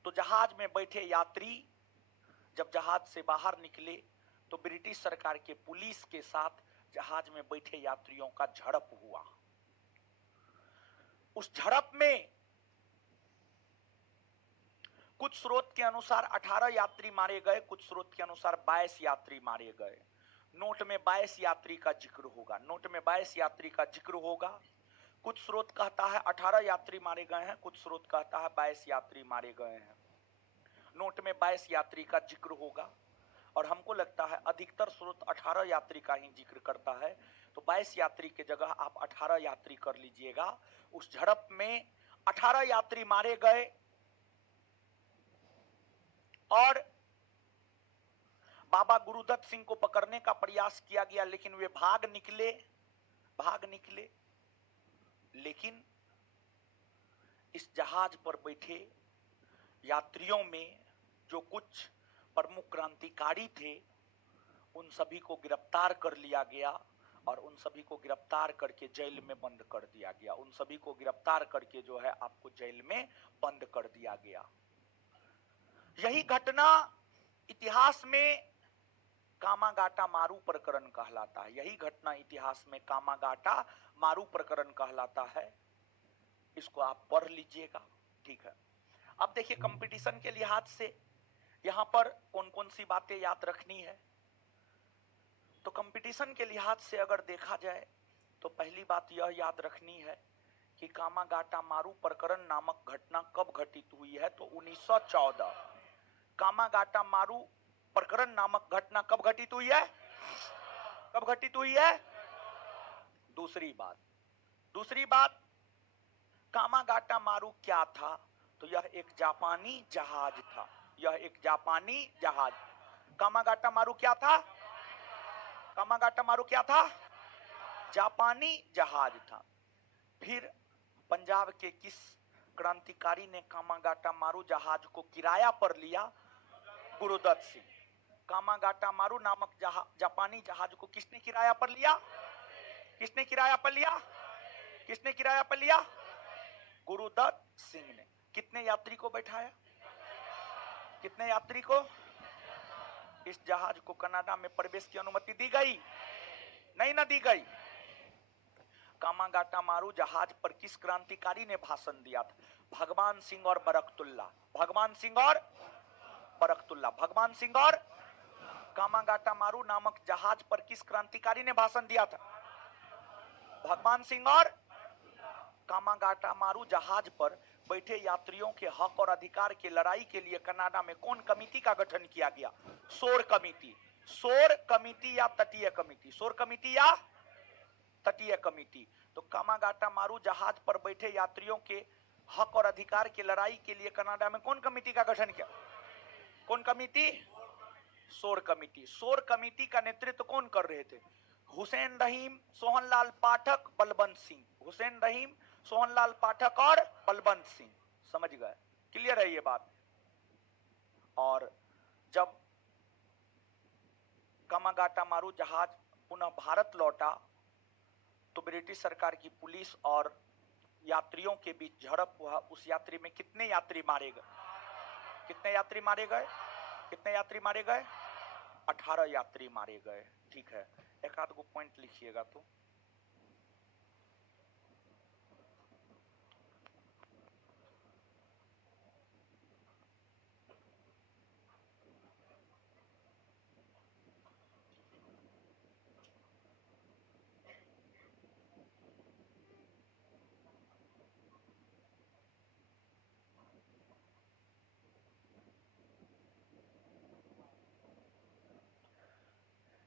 तो जहाज में बैठे यात्री जब जहाज से बाहर निकले तो ब्रिटिश सरकार के पुलिस के साथ जहाज में बैठे यात्रियों का झड़प हुआ। उस झड़प में कुछ स्रोत के अनुसार 18 यात्री मारे गए, कुछ स्रोत के अनुसार 22 यात्री मारे गए। नोट में 22 यात्री का जिक्र होगा, नोट में 22 यात्री का जिक्र होगा। कुछ स्रोत कहता है 18 यात्री मारे गए हैं, कुछ स्रोत कहता है 22 यात्री मारे गए हैं। नोट में 22 यात्री का जिक्र होगा और हमको लगता है अधिकतर स्रोत 18 यात्री का ही जिक्र करता है, तो 22 यात्री के जगह आप 18 यात्री कर लीजिएगा। उस झड़प में 18 यात्री मारे गए और बाबा गुरुदत्त सिंह को पकड़ने का प्रयास किया गया, लेकिन वे भाग निकले। लेकिन इस जहाज पर बैठे यात्रियों में जो कुछ प्रमुख क्रांतिकारी थे उन सभी को गिरफ्तार कर लिया गया और उन सभी को गिरफ्तार करके जेल में बंद कर दिया गया। उन सभी को गिरफ्तार करके जो है आपको जेल में बंद कर दिया गया। यही घटना इतिहास में कामागाटा मारू प्रकरण कहलाता है। यही घटना इतिहास में कामागाटा मारू प्रकरण कहलाता है। इसको आप पढ़ लीजिएगा, ठीक है। अब देखिए कंपटीशन के लिहाज से यहां पर कौन कौन सी बातें याद रखनी है। तो कंपटीशन के लिहाज से अगर देखा जाए तो पहली बात यह याद रखनी है कि कामागाटा मारू प्रकरण नामक घटना कब घटित हुई है, तो 1914। कामागाटा मारू प्रकरण नामक घटना कब घटित हुई है, कब घटित हुई है। दूसरी बात कामागाटा मारू क्या था, तो यह एक जापानी जहाज था। यह एक जापानी जहाज। कामागाटा मारू क्या था, कामागाटा मारू क्या था, जापानी जहाज था। फिर पंजाब के किस क्रांतिकारी ने कामागाटा मारू जहाज को किराया पर लिया, गुरुदत्त सिंह। कामागाटा मारू नामक जापानी जहाज को किसने किराया पर लिया, किसने किराया पर लिया, किसने किराया पर लिया, गुरुदत्त सिंह ने। कितने यात्री को बैठाया, कितने यात्री को। इस जहाज को कनाडा में प्रवेश की अनुमति दी गई, नहीं ना दी गई। कामागाटा मारू जहाज पर किस क्रांतिकारी ने भाषण दिया था, भगवान सिंह और बरकतुल्ला। भगवान सिंह और बरकतुल्ला, भगवान सिंह और। कामागाटा मारू नामक जहाज पर किस क्रांतिकारी ने भाषण दिया था, भगवान सिंह और। कामागाटा मारू जहाज पर बैठे यात्रियों के हक और अधिकार की लड़ाई के लिए कनाडा में कौन कमेटी का गठन किया गया, शोर कमेटी। शोर कमेटी या तटीय कमेटी, शोर कमेटी या तटीय कमेटी। तो कामागाटा मारू जहाज पर बैठे यात्रियों के हक और अधिकार की लड़ाई के लिए कनाडा में कौन कमेटी का गठन किया, कौन कमेटी, शोर कमेटी। शोर कमेटी का नेतृत्व कौन कर रहे थे, हुसैन रहीम, सोहनलाल पाठक, बलवंत सिंह। हुसैन रहीम, सोहनलाल पाठक और बलवंत सिंह। समझ गए, क्लियर है ये बात। और जब कामागाटा मारू जहाज पुनः भारत लौटा तो ब्रिटिश सरकार की पुलिस और यात्रियों के बीच झड़प हुआ, उस यात्री में कितने यात्री मारे गए? कितने यात्री मारे गए? कितने यात्री मारे गए? 18 यात्री मारे गए। ठीक है, एक आध गो पॉइंट लिखिएगा तो।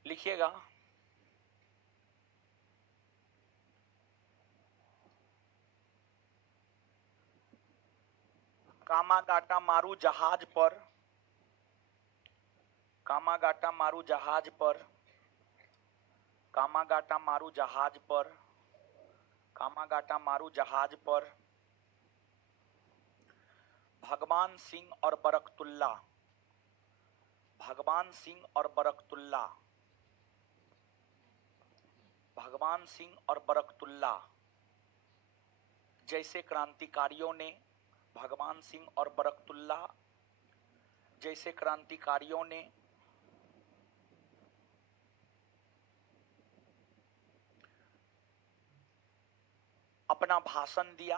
लिखिएगा, कामागाटा मारू जहाज पर, कामागाटा मारू जहाज पर, कामागाटा मारू जहाज पर, कामागाटा मारू जहाज पर भगवान सिंह और बरकतुल्ला, भगवान सिंह और बरकतुल्ला, भगवान सिंह और बरकतुल्ला जैसे क्रांतिकारियों ने, भगवान सिंह और बरकतुल्ला जैसे क्रांतिकारियों ने अपना भाषण दिया,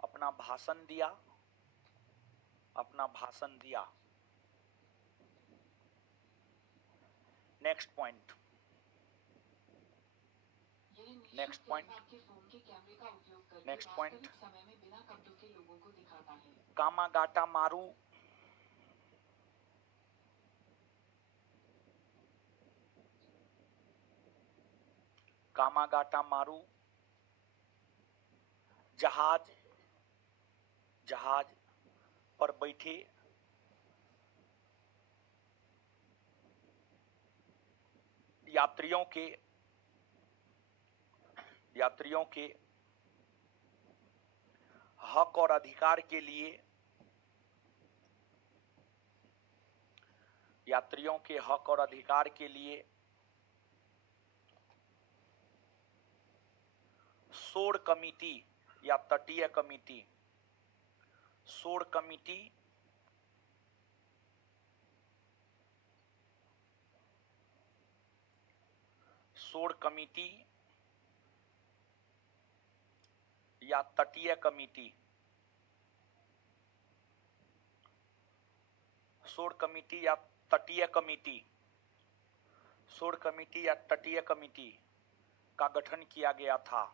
अपना भाषण दिया, अपना भाषण दिया। Next point, next point, next point, कामागाटा मारू, कामागाटा मारू जहाज, जहाज पर बैठे यात्रियों के, यात्रियों के हक और अधिकार के लिए, यात्रियों के हक और अधिकार के लिए शोर कमिटी या तटीय कमिटी, शोर कमिटी शोर कमिटी या तटीय कमिटी, शोर कमिटी या तटीय कमिटी, शोर कमिटी या तटीय कमिटी का गठन किया गया था।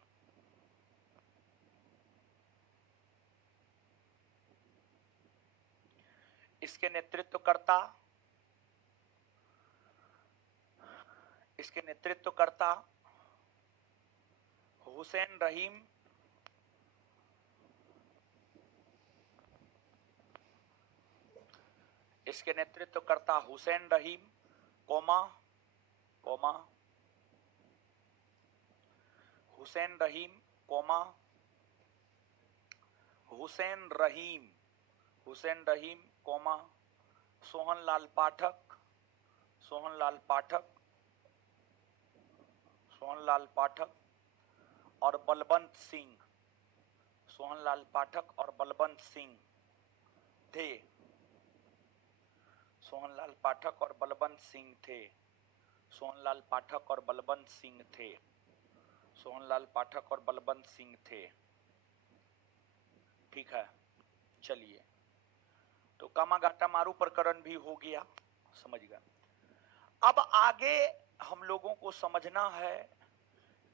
इसके नेतृत्वकर्ता, इसके नेतृत्वकर्ता हुसैन रहीम, इसके नेतृत्वकर्ता हुसैन रहीम, कोमा, कोमा, हुसैन रहीम, कोमा, हुसैन रहीम, हुसैन रहीम, कोमा, सोहनलाल पाठक, सोहनलाल पाठक, सोहनलाल पाठक और बलवंत सिंह, सोहनलाल पाठक और बलवंत सिंह थे, सोहनलाल पाठक और बलवंत सिंह थे, सोहनलाल पाठक और बलवंत सिंह थे, सोहनलाल पाठक और बलवंत सिंह थे। ठीक है, चलिए, तो कामागाटा मारू प्रकरण भी हो गया, समझ गए। अब आगे हम लोगों को समझना है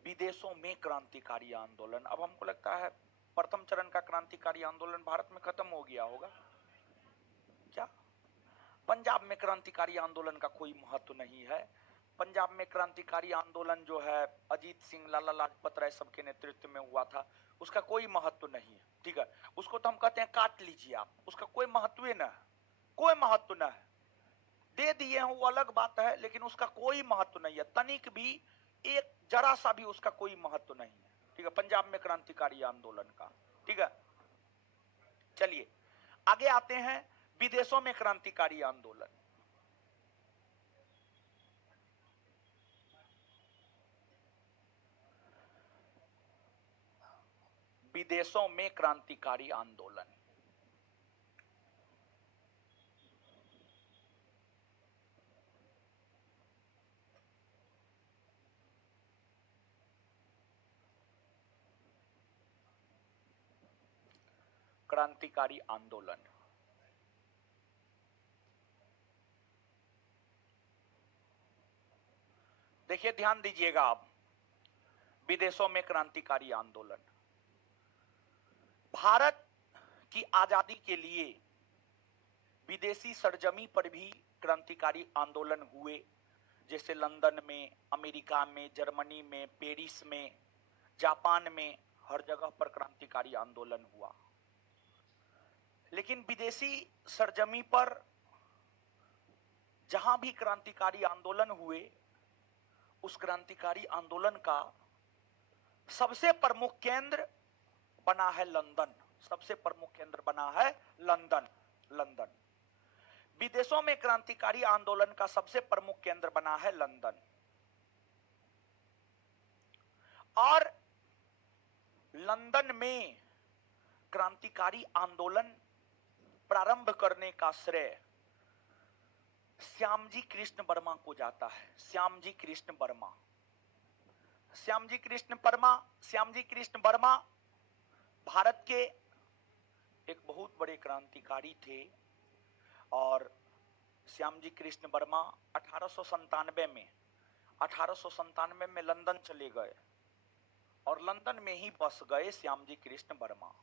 विदेशों में क्रांतिकारी आंदोलन। अब हमको लगता है प्रथम चरण का क्रांतिकारी आंदोलन भारत में खत्म हो गया होगा क्या? पंजाब में क्रांतिकारी आंदोलन का कोई महत्व नहीं है। पंजाब में क्रांतिकारी आंदोलन जो है अजीत सिंह, लाला लाजपत राय सबके नेतृत्व में हुआ था, उसका कोई महत्व नहीं है। ठीक है, उसको तो हम कहते हैं काट लीजिए आप, उसका कोई महत्व न है, कोई महत्व न है। दे दिए हैं वो अलग बात है, लेकिन उसका कोई महत्व नहीं है, तनिक भी, एक जरा सा भी उसका कोई महत्व नहीं है। ठीक है, पंजाब में क्रांतिकारी आंदोलन का। ठीक है, चलिए आगे आते हैं विदेशों में क्रांतिकारी आंदोलन। विदेशों में क्रांतिकारी आंदोलन। क्रांतिकारी आंदोलन। देखिए, ध्यान दीजिएगा आप, विदेशों में क्रांतिकारी आंदोलन। भारत की आजादी के लिए विदेशी सरजमी पर भी क्रांतिकारी आंदोलन हुए, जैसे लंदन में, अमेरिका में, जर्मनी में, पेरिस में, जापान में, हर जगह पर क्रांतिकारी आंदोलन हुआ। लेकिन विदेशी सरजमी पर जहां भी क्रांतिकारी आंदोलन हुए, उस क्रांतिकारी आंदोलन का सबसे प्रमुख केंद्र बना है लंदन। सबसे प्रमुख केंद्र बना है लंदन। लंदन विदेशों में क्रांतिकारी आंदोलन का सबसे प्रमुख केंद्र बना है लंदन। और लंदन में क्रांतिकारी आंदोलन प्रारंभ करने का श्रेय श्यामजी कृष्ण वर्मा को जाता है। श्यामजी कृष्ण वर्मा। श्यामजी कृष्ण वर्मा भारत के एक बहुत बड़े क्रांतिकारी थे। और श्यामजी कृष्ण वर्मा 1897 में लंदन चले गए और लंदन में ही बस गए श्यामजी कृष्ण वर्मा।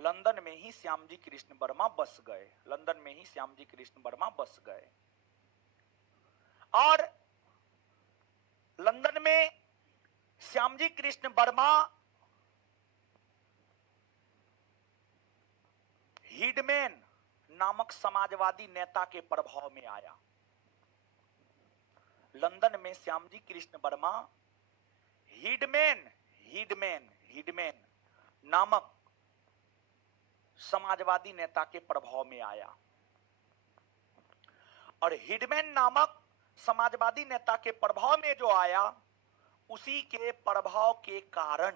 लंदन में ही श्यामजी कृष्ण वर्मा बस गए। लंदन में ही श्यामजी कृष्ण वर्मा बस गए। और लंदन में श्यामजी कृष्ण वर्मा हिडमैन नामक समाजवादी नेता के प्रभाव में आया। लंदन में श्यामजी कृष्ण वर्मा हिडमैन नामक समाजवादी नेता के प्रभाव में आया। और हिडमैन नामक समाजवादी नेता के प्रभाव में जो आया, उसी के प्रभाव के कारण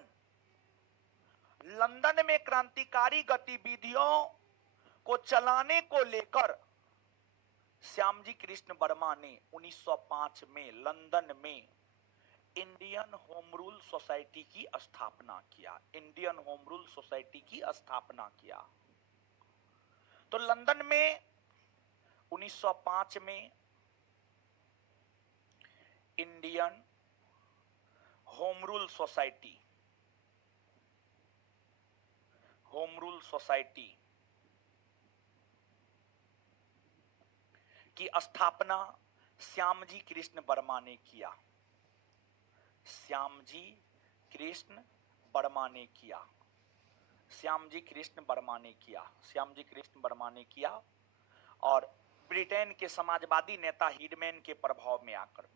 लंदन में क्रांतिकारी गतिविधियों को चलाने को लेकर श्यामजी कृष्ण वर्मा ने 1905 में लंदन में इंडियन होम रूल सोसाइटी की स्थापना किया। इंडियन होम रूल सोसाइटी की स्थापना किया। तो लंदन में 1905 में इंडियन होम रूल सोसाइटी की स्थापना श्यामजी कृष्ण वर्मा ने किया। श्यामजी कृष्ण वर्मा ने किया। और ब्रिटेन के समाजवादी नेता हिडमैन के प्रभाव में आकर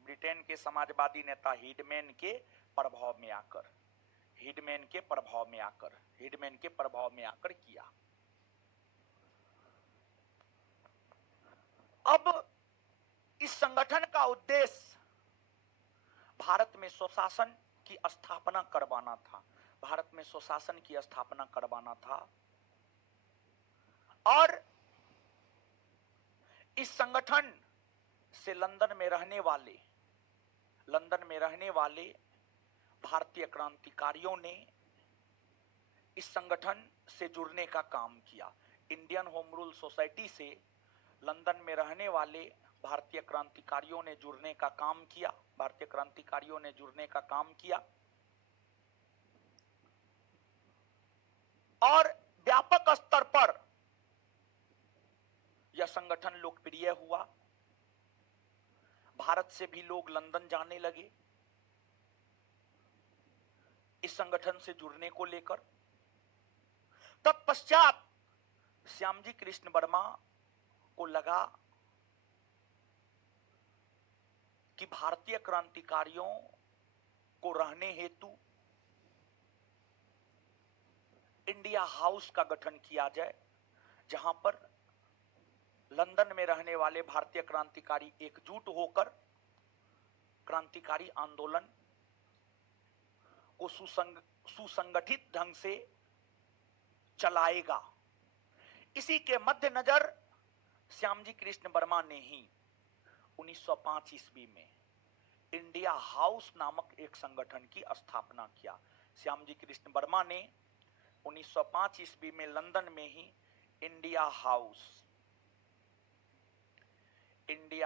किया। अब इस संगठन का उद्देश्य भारत में स्वशासन की स्थापना करवाना था। और इस संगठन से लंदन में रहने वाले भारतीय क्रांतिकारियों ने इस संगठन से जुड़ने का काम किया। इंडियन होम रूल सोसाइटी से लंदन में रहने वाले भारतीय क्रांतिकारियों ने जुड़ने का काम किया। और व्यापक स्तर पर यह संगठन लोकप्रिय हुआ। भारत से भी लोग लंदन जाने लगे इस संगठन से जुड़ने को लेकर। तत्पश्चात श्यामजी कृष्ण वर्मा को लगा कि भारतीय क्रांतिकारियों को रहने हेतु इंडिया हाउस का गठन किया जाए, जहां पर लंदन में रहने वाले भारतीय क्रांतिकारी एकजुट होकर क्रांतिकारी आंदोलन को सुसंगठित ढंग से चलाएगा। इसी के मद्देनजर श्यामजी कृष्ण वर्मा ने ही 1905 ईस्वी में इंडिया हाउस नामक एक संगठन की स्थापना किया। श्यामजी कृष्ण वर्मा ने 1905 ईस्वी में लंदन में ही इंडिया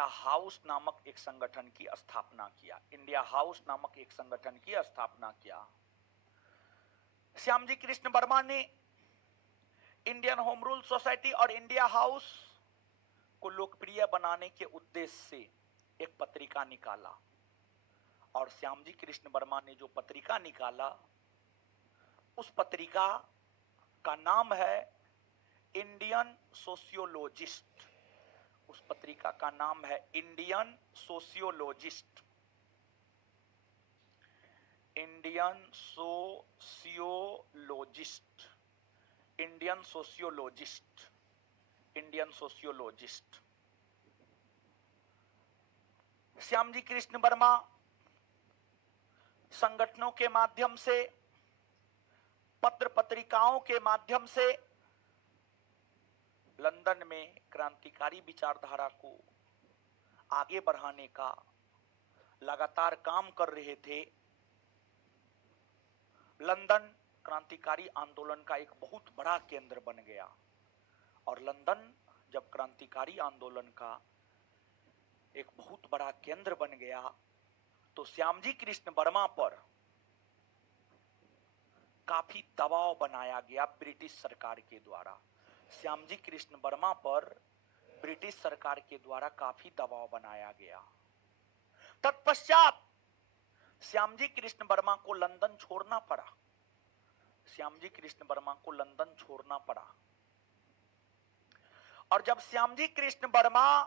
हाउस नामक एक संगठन की स्थापना किया। इंडिया हाउस नामक एक संगठन की स्थापना किया। श्यामजी कृष्ण वर्मा ने इंडियन होम रूल सोसाइटी और इंडिया हाउस को लोकप्रिय बनाने के उद्देश्य से एक पत्रिका निकाला, और श्यामजी कृष्ण वर्मा ने जो पत्रिका निकाला उस पत्रिका का नाम है इंडियन सोशियोलॉजिस्ट। उस पत्रिका का नाम है Indian sociologist. Indian sociologist, Indian sociologist, Indian sociologist. Shyamji Krishna Verma संगठनों के माध्यम से, पत्र पत्रिकाओं के माध्यम से लंदन में क्रांतिकारी विचारधारा को आगे बढ़ाने का लगातार काम कर रहे थे। लंदन क्रांतिकारी आंदोलन का एक बहुत बड़ा केंद्र बन गया, और लंदन जब क्रांतिकारी आंदोलन का एक बहुत बड़ा केंद्र बन गया तो श्यामजी कृष्ण वर्मा पर काफी दबाव बनाया गया ब्रिटिश सरकार के द्वारा। श्यामजी कृष्ण वर्मा पर ब्रिटिश सरकार के द्वारा काफी दबाव बनाया गया। तत्पश्चात श्यामजी कृष्ण वर्मा को लंदन छोड़ना पड़ा। श्यामजी कृष्ण वर्मा को लंदन छोड़ना पड़ा, और जब श्यामजी कृष्ण वर्मा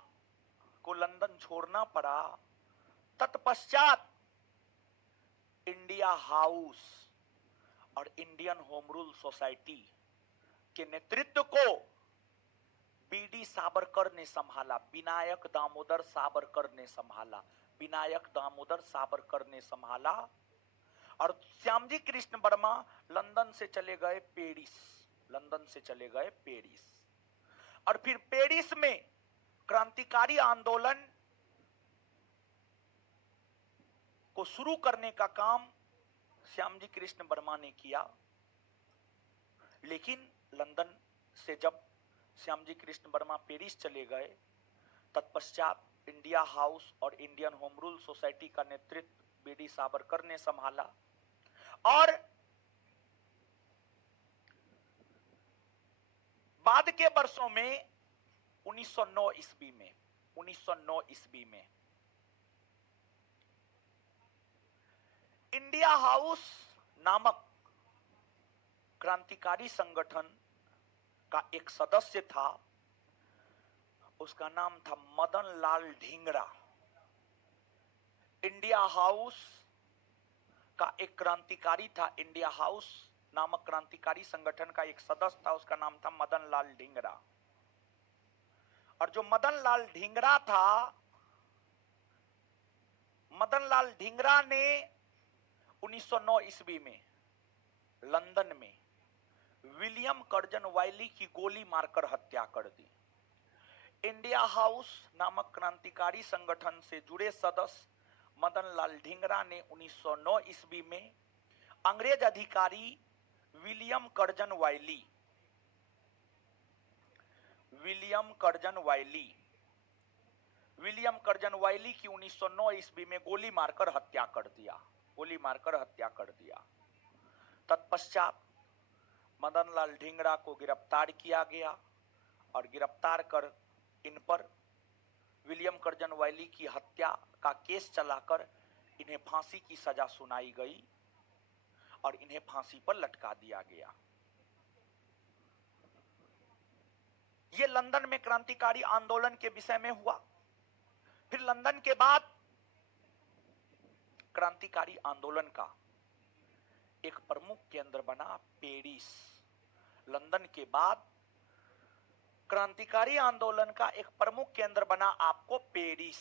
को लंदन छोड़ना पड़ा, तत्पश्चात इंडिया हाउस और इंडियन होम रूल सोसाइटी के नेतृत्व को बीडी सावरकर ने संभाला। विनायक दामोदर सावरकर ने संभाला। विनायक दामोदर सावरकर ने संभाला, और श्यामजी कृष्ण वर्मा लंदन से चले गए पेरिस। लंदन से चले गए पेरिस, और फिर पेरिस में क्रांतिकारी आंदोलन को शुरू करने का काम श्यामजी कृष्ण वर्मा ने किया। लेकिन लंदन से जब श्यामजी कृष्ण वर्मा पेरिस चले गए, तत्पश्चात इंडिया हाउस और इंडियन होम रूल सोसाइटी का नेतृत्व बीडी सावरकर ने संभाला, और बाद के वर्षों में 1909 ईस्वी में इंडिया हाउस नामक क्रांतिकारी संगठन का एक सदस्य था। उसका नाम था मदन लाल ढींगरा। इंडिया हाउस का एक क्रांतिकारी था। इंडिया हाउस नामक क्रांतिकारी संगठन का एक सदस्य था, उसका नाम था मदन लाल ढींगरा। और जो मदन लाल ढींगरा था, मदन लाल ढींगरा ने 1909 ईस्वी में लंदन में विलियम कर्जन वाइली की गोली मारकर हत्या कर दी। इंडिया हाउस नामक क्रांतिकारी संगठन से जुड़े सदस्य मदन लाल ढींगरा ने 1909 ईस्वी में अंग्रेज अधिकारी विलियम कर्जन वाइली की 1909 ईस्वी में गोली मारकर हत्या कर दिया। तत्पश्चात मदन लाल ढींगरा को गिरफ्तार किया गया, और गिरफ्तार कर इन पर विलियम कर्जन वाइली की हत्या का केस चलाकर इन्हें फांसी की सजा सुनाई गई, और इन्हें फांसी पर लटका दिया गया। यह लंदन में क्रांतिकारी आंदोलन के विषय में हुआ। फिर लंदन के बाद क्रांतिकारी आंदोलन का एक प्रमुख केंद्र बना पेरिस। लंदन के बाद क्रांतिकारी आंदोलन का एक प्रमुख केंद्र बना आपको पेरिस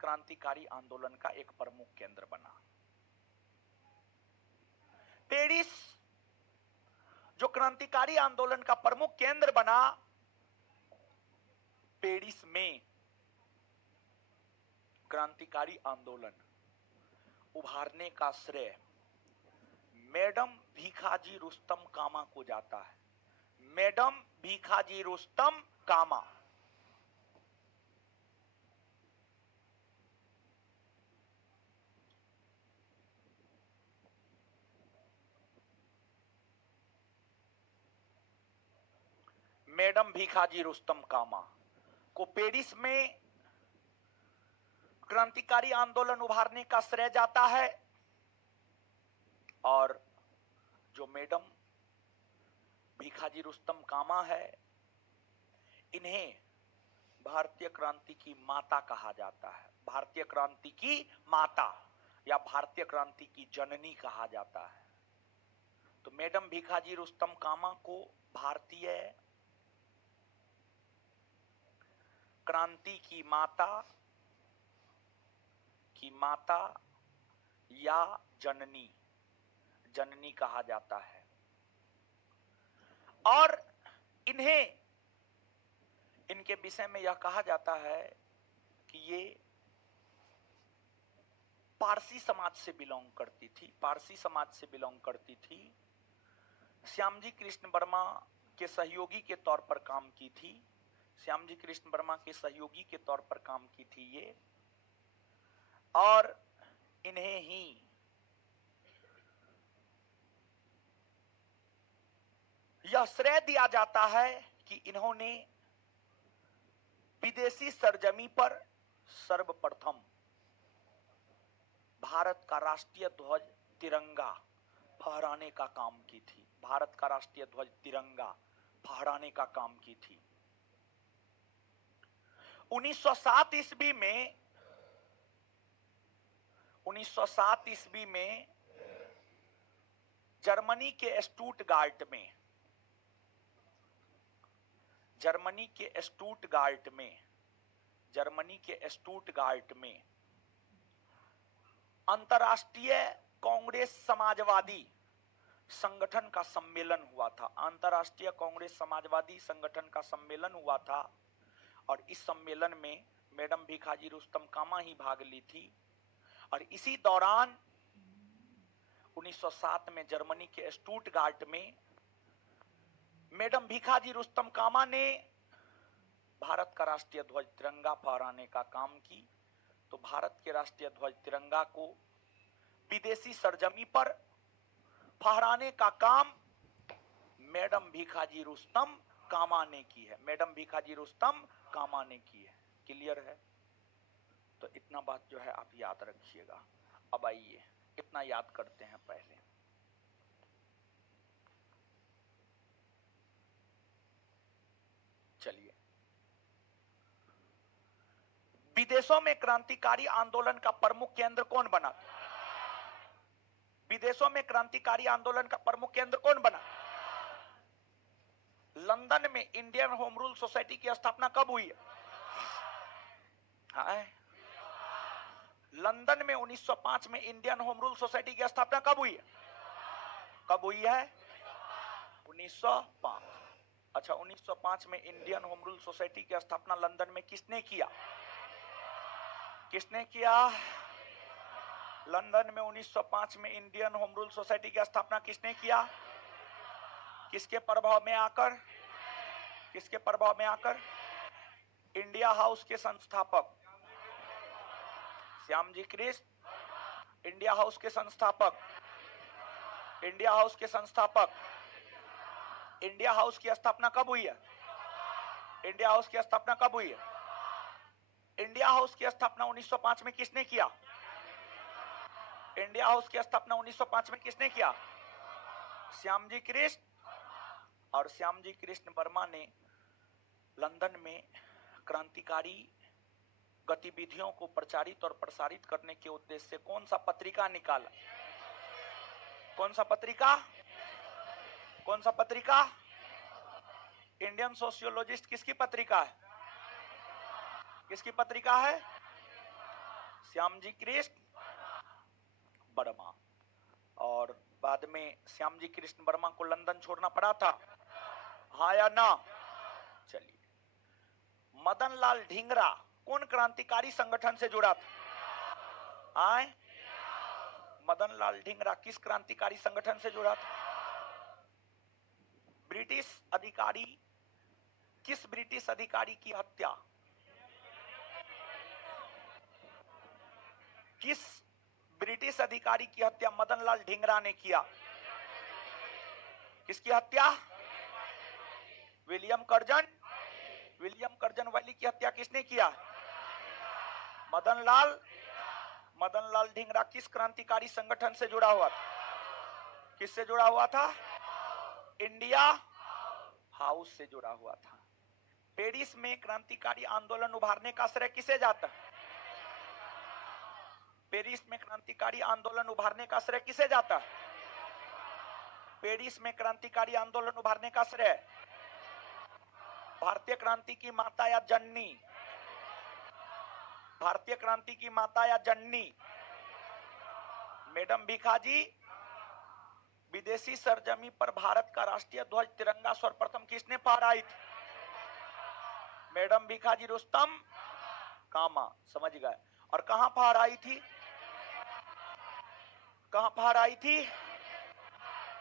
क्रांतिकारी आंदोलन का एक प्रमुख केंद्र बना। पेरिस जो क्रांतिकारी आंदोलन का प्रमुख केंद्र बना, पेरिस में क्रांतिकारी आंदोलन उभारने का श्रेय मैडम भीखाजी रुस्तम कामा को जाता है। मैडम भीखाजी रुस्तम कामा। मैडम भीखाजी रुस्तम कामा को पेरिस में क्रांतिकारी आंदोलन उभारने का श्रेय जाता है। और जो मैडम भीखाजी रुस्तम कामा है, इन्हें भारतीय क्रांति की माता कहा जाता है। भारतीय क्रांति की माता या भारतीय क्रांति की जननी कहा जाता है। तो मैडम भीखाजी रुस्तम कामा को भारतीय क्रांति की माता या जननी कहा जाता है। और इनके विषय में यह कहा जाता है कि ये पारसी समाज से बिलोंग करती थी। श्यामजी कृष्ण वर्मा के सहयोगी के तौर पर काम की थी। श्यामजी कृष्ण वर्मा के सहयोगी के तौर पर काम की थी ये। और इन्हें ही यह श्रेय दिया जाता है कि इन्होंने विदेशी सरजमी पर सर्वप्रथम भारत का राष्ट्रीय ध्वज तिरंगा फहराने का काम की थी। भारत का राष्ट्रीय ध्वज तिरंगा फहराने का काम की थी। 1907 ईस्वी में जर्मनी के स्टुटगार्ट में अंतरराष्ट्रीय कांग्रेस समाजवादी संगठन का सम्मेलन हुआ था। अंतरराष्ट्रीय कांग्रेस समाजवादी संगठन का सम्मेलन हुआ था। और इस सम्मेलन में मैडम भीखाजी रुस्तम कामा ही भाग ली थी। और इसी दौरान 1907 में जर्मनी के स्टुटगार्ट में मैडम भीखाजी रुस्तम कामा ने भारत का राष्ट्रीय ध्वज तिरंगा फहराने का काम की। तो भारत के राष्ट्रीय ध्वज तिरंगा को विदेशी सरजमी पर फहराने का काम मैडम भीखाजी रुस्तम कामा ने की है। मैडम भीखाजी रुस्तम कामा ने की है। क्लियर है? तो इतना बात जो है आप याद रखिएगा। अब आइए इतना याद करते हैं पहले। चलिए, विदेशों में क्रांतिकारी आंदोलन का प्रमुख केंद्र कौन बना? विदेशों में क्रांतिकारी आंदोलन का प्रमुख केंद्र कौन बना? लंदन में इंडियन होम रूल सोसाइटी की स्थापना कब हुई है? लंदन में 1905 में इंडियन होम रूल सोसाइटी की स्थापना कब हुई है? कब हुई है? 1905। अच्छा, 1905 में इंडियन होम रूल सोसाइटी की स्थापना लंदन में किसने किया? लंदन में 1905 में इंडियन होम रूल सोसाइटी की स्थापना किसने किया? किसके प्रभाव में आकर? इंडिया हाउस के संस्थापक श्यामजी कृष्ण। इंडिया हाउस के संस्थापक इंडिया हाउस की स्थापना कब हुई है? इंडिया हाउस की स्थापना कब हुई है? इंडिया हाउस की स्थापना 1905 में किसने किया? इंडिया हाउस की स्थापना 1905 में किसने किया? श्यामजी कृष्ण। और श्यामजी कृष्ण वर्मा ने लंदन में क्रांतिकारी गतिविधियों को प्रचारित और प्रसारित करने के उद्देश्य से कौन सा पत्रिका निकाला? कौन सा पत्रिका? इंडियन सोशियोलॉजिस्ट किसकी पत्रिका है? श्यामजी कृष्ण वर्मा। और बाद में श्यामजी कृष्ण वर्मा को लंदन छोड़ना पड़ा था, हाँ या ना? चलिए, मदन लाल ढींगरा कौन क्रांतिकारी संगठन से जुड़ा था? आए, मदन लाल ढींगरा किस क्रांतिकारी संगठन से जुड़ा था? ब्रिटिश अधिकारी, किस ब्रिटिश अधिकारी की हत्या, किस ब्रिटिश अधिकारी की हत्या मदन लाल ढींगरा ने किया? किसकी हत्या? William Curzon. William Curzon valley की हत्या किसने किया? मदन लाल ढींगरा किस क्रांतिकारी संगठन से जुड़ा हुआ था? किससे जुड़ा हुआ था? इंडिया हाउस से जुड़ा हुआ था। पेरिस में क्रांतिकारी आंदोलन उभारने का श्रेय किसे जाता है? पेरिस में क्रांतिकारी आंदोलन उभारने का श्रेय किसे जाता है? पेरिस में क्रांतिकारी आंदोलन उभारने का श्रेय भारतीय क्रांति की माता या जननी? भारतीय क्रांति की माता या जननी मैडम भिखाजी। विदेशी सरजमी पर भारत का राष्ट्रीय ध्वज तिरंगा सर्वप्रथम किसने फहराई थी? मैडम भिखाजी रुस्तम कामा, समझ गए। और कहां फहराई थी? कहां फहराई थी?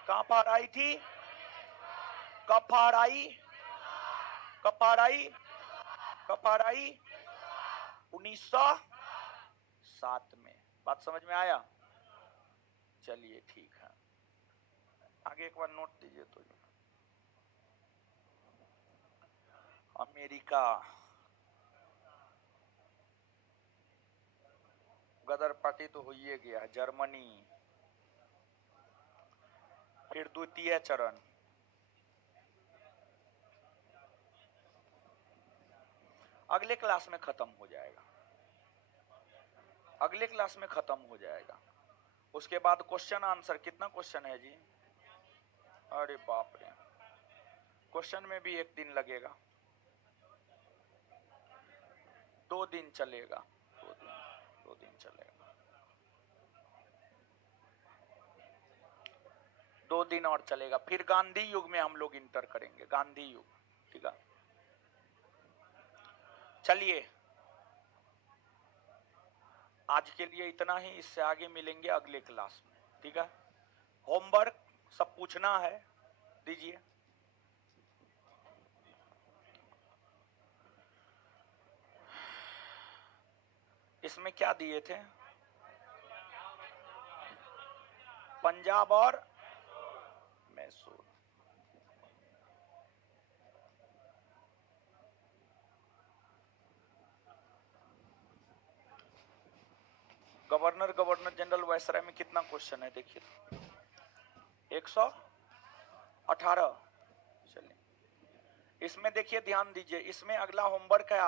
कहां फहराई थी? कब फहराई? कब फहराई? कब फहराई? 1907 में। बात समझ में आया? चलिए ठीक है, आगे एक बार नोट दीजिए तो। अमेरिका गदर पार्टी तो हो ही गया। जर्मनी, फिर द्वितीय चरण, अगले क्लास में खत्म हो जाएगा। अगले क्लास में खत्म हो जाएगा। उसके बाद क्वेश्चन आंसर। कितना क्वेश्चन है जी? अरे बाप रे, क्वेश्चन में भी एक दिन लगेगा। 2 दिन चलेगा। 2 दिन चलेगा। 2 दिन और चलेगा। फिर गांधी युग में हम लोग इंटर करेंगे। गांधी युग, ठीक है। चलिए, आज के लिए इतना ही। इससे आगे मिलेंगे अगले क्लास में, ठीक है। होमवर्क सब पूछना है, दीजिए। इसमें क्या दिए थे? पंजाब और मैसूर। गवर्नर जनरल वायसराय में कितना क्वेश्चन है देखिए, 118। चलिए, इसमें देखिए, ध्यान दीजिए। इसमें अगला होमवर्क है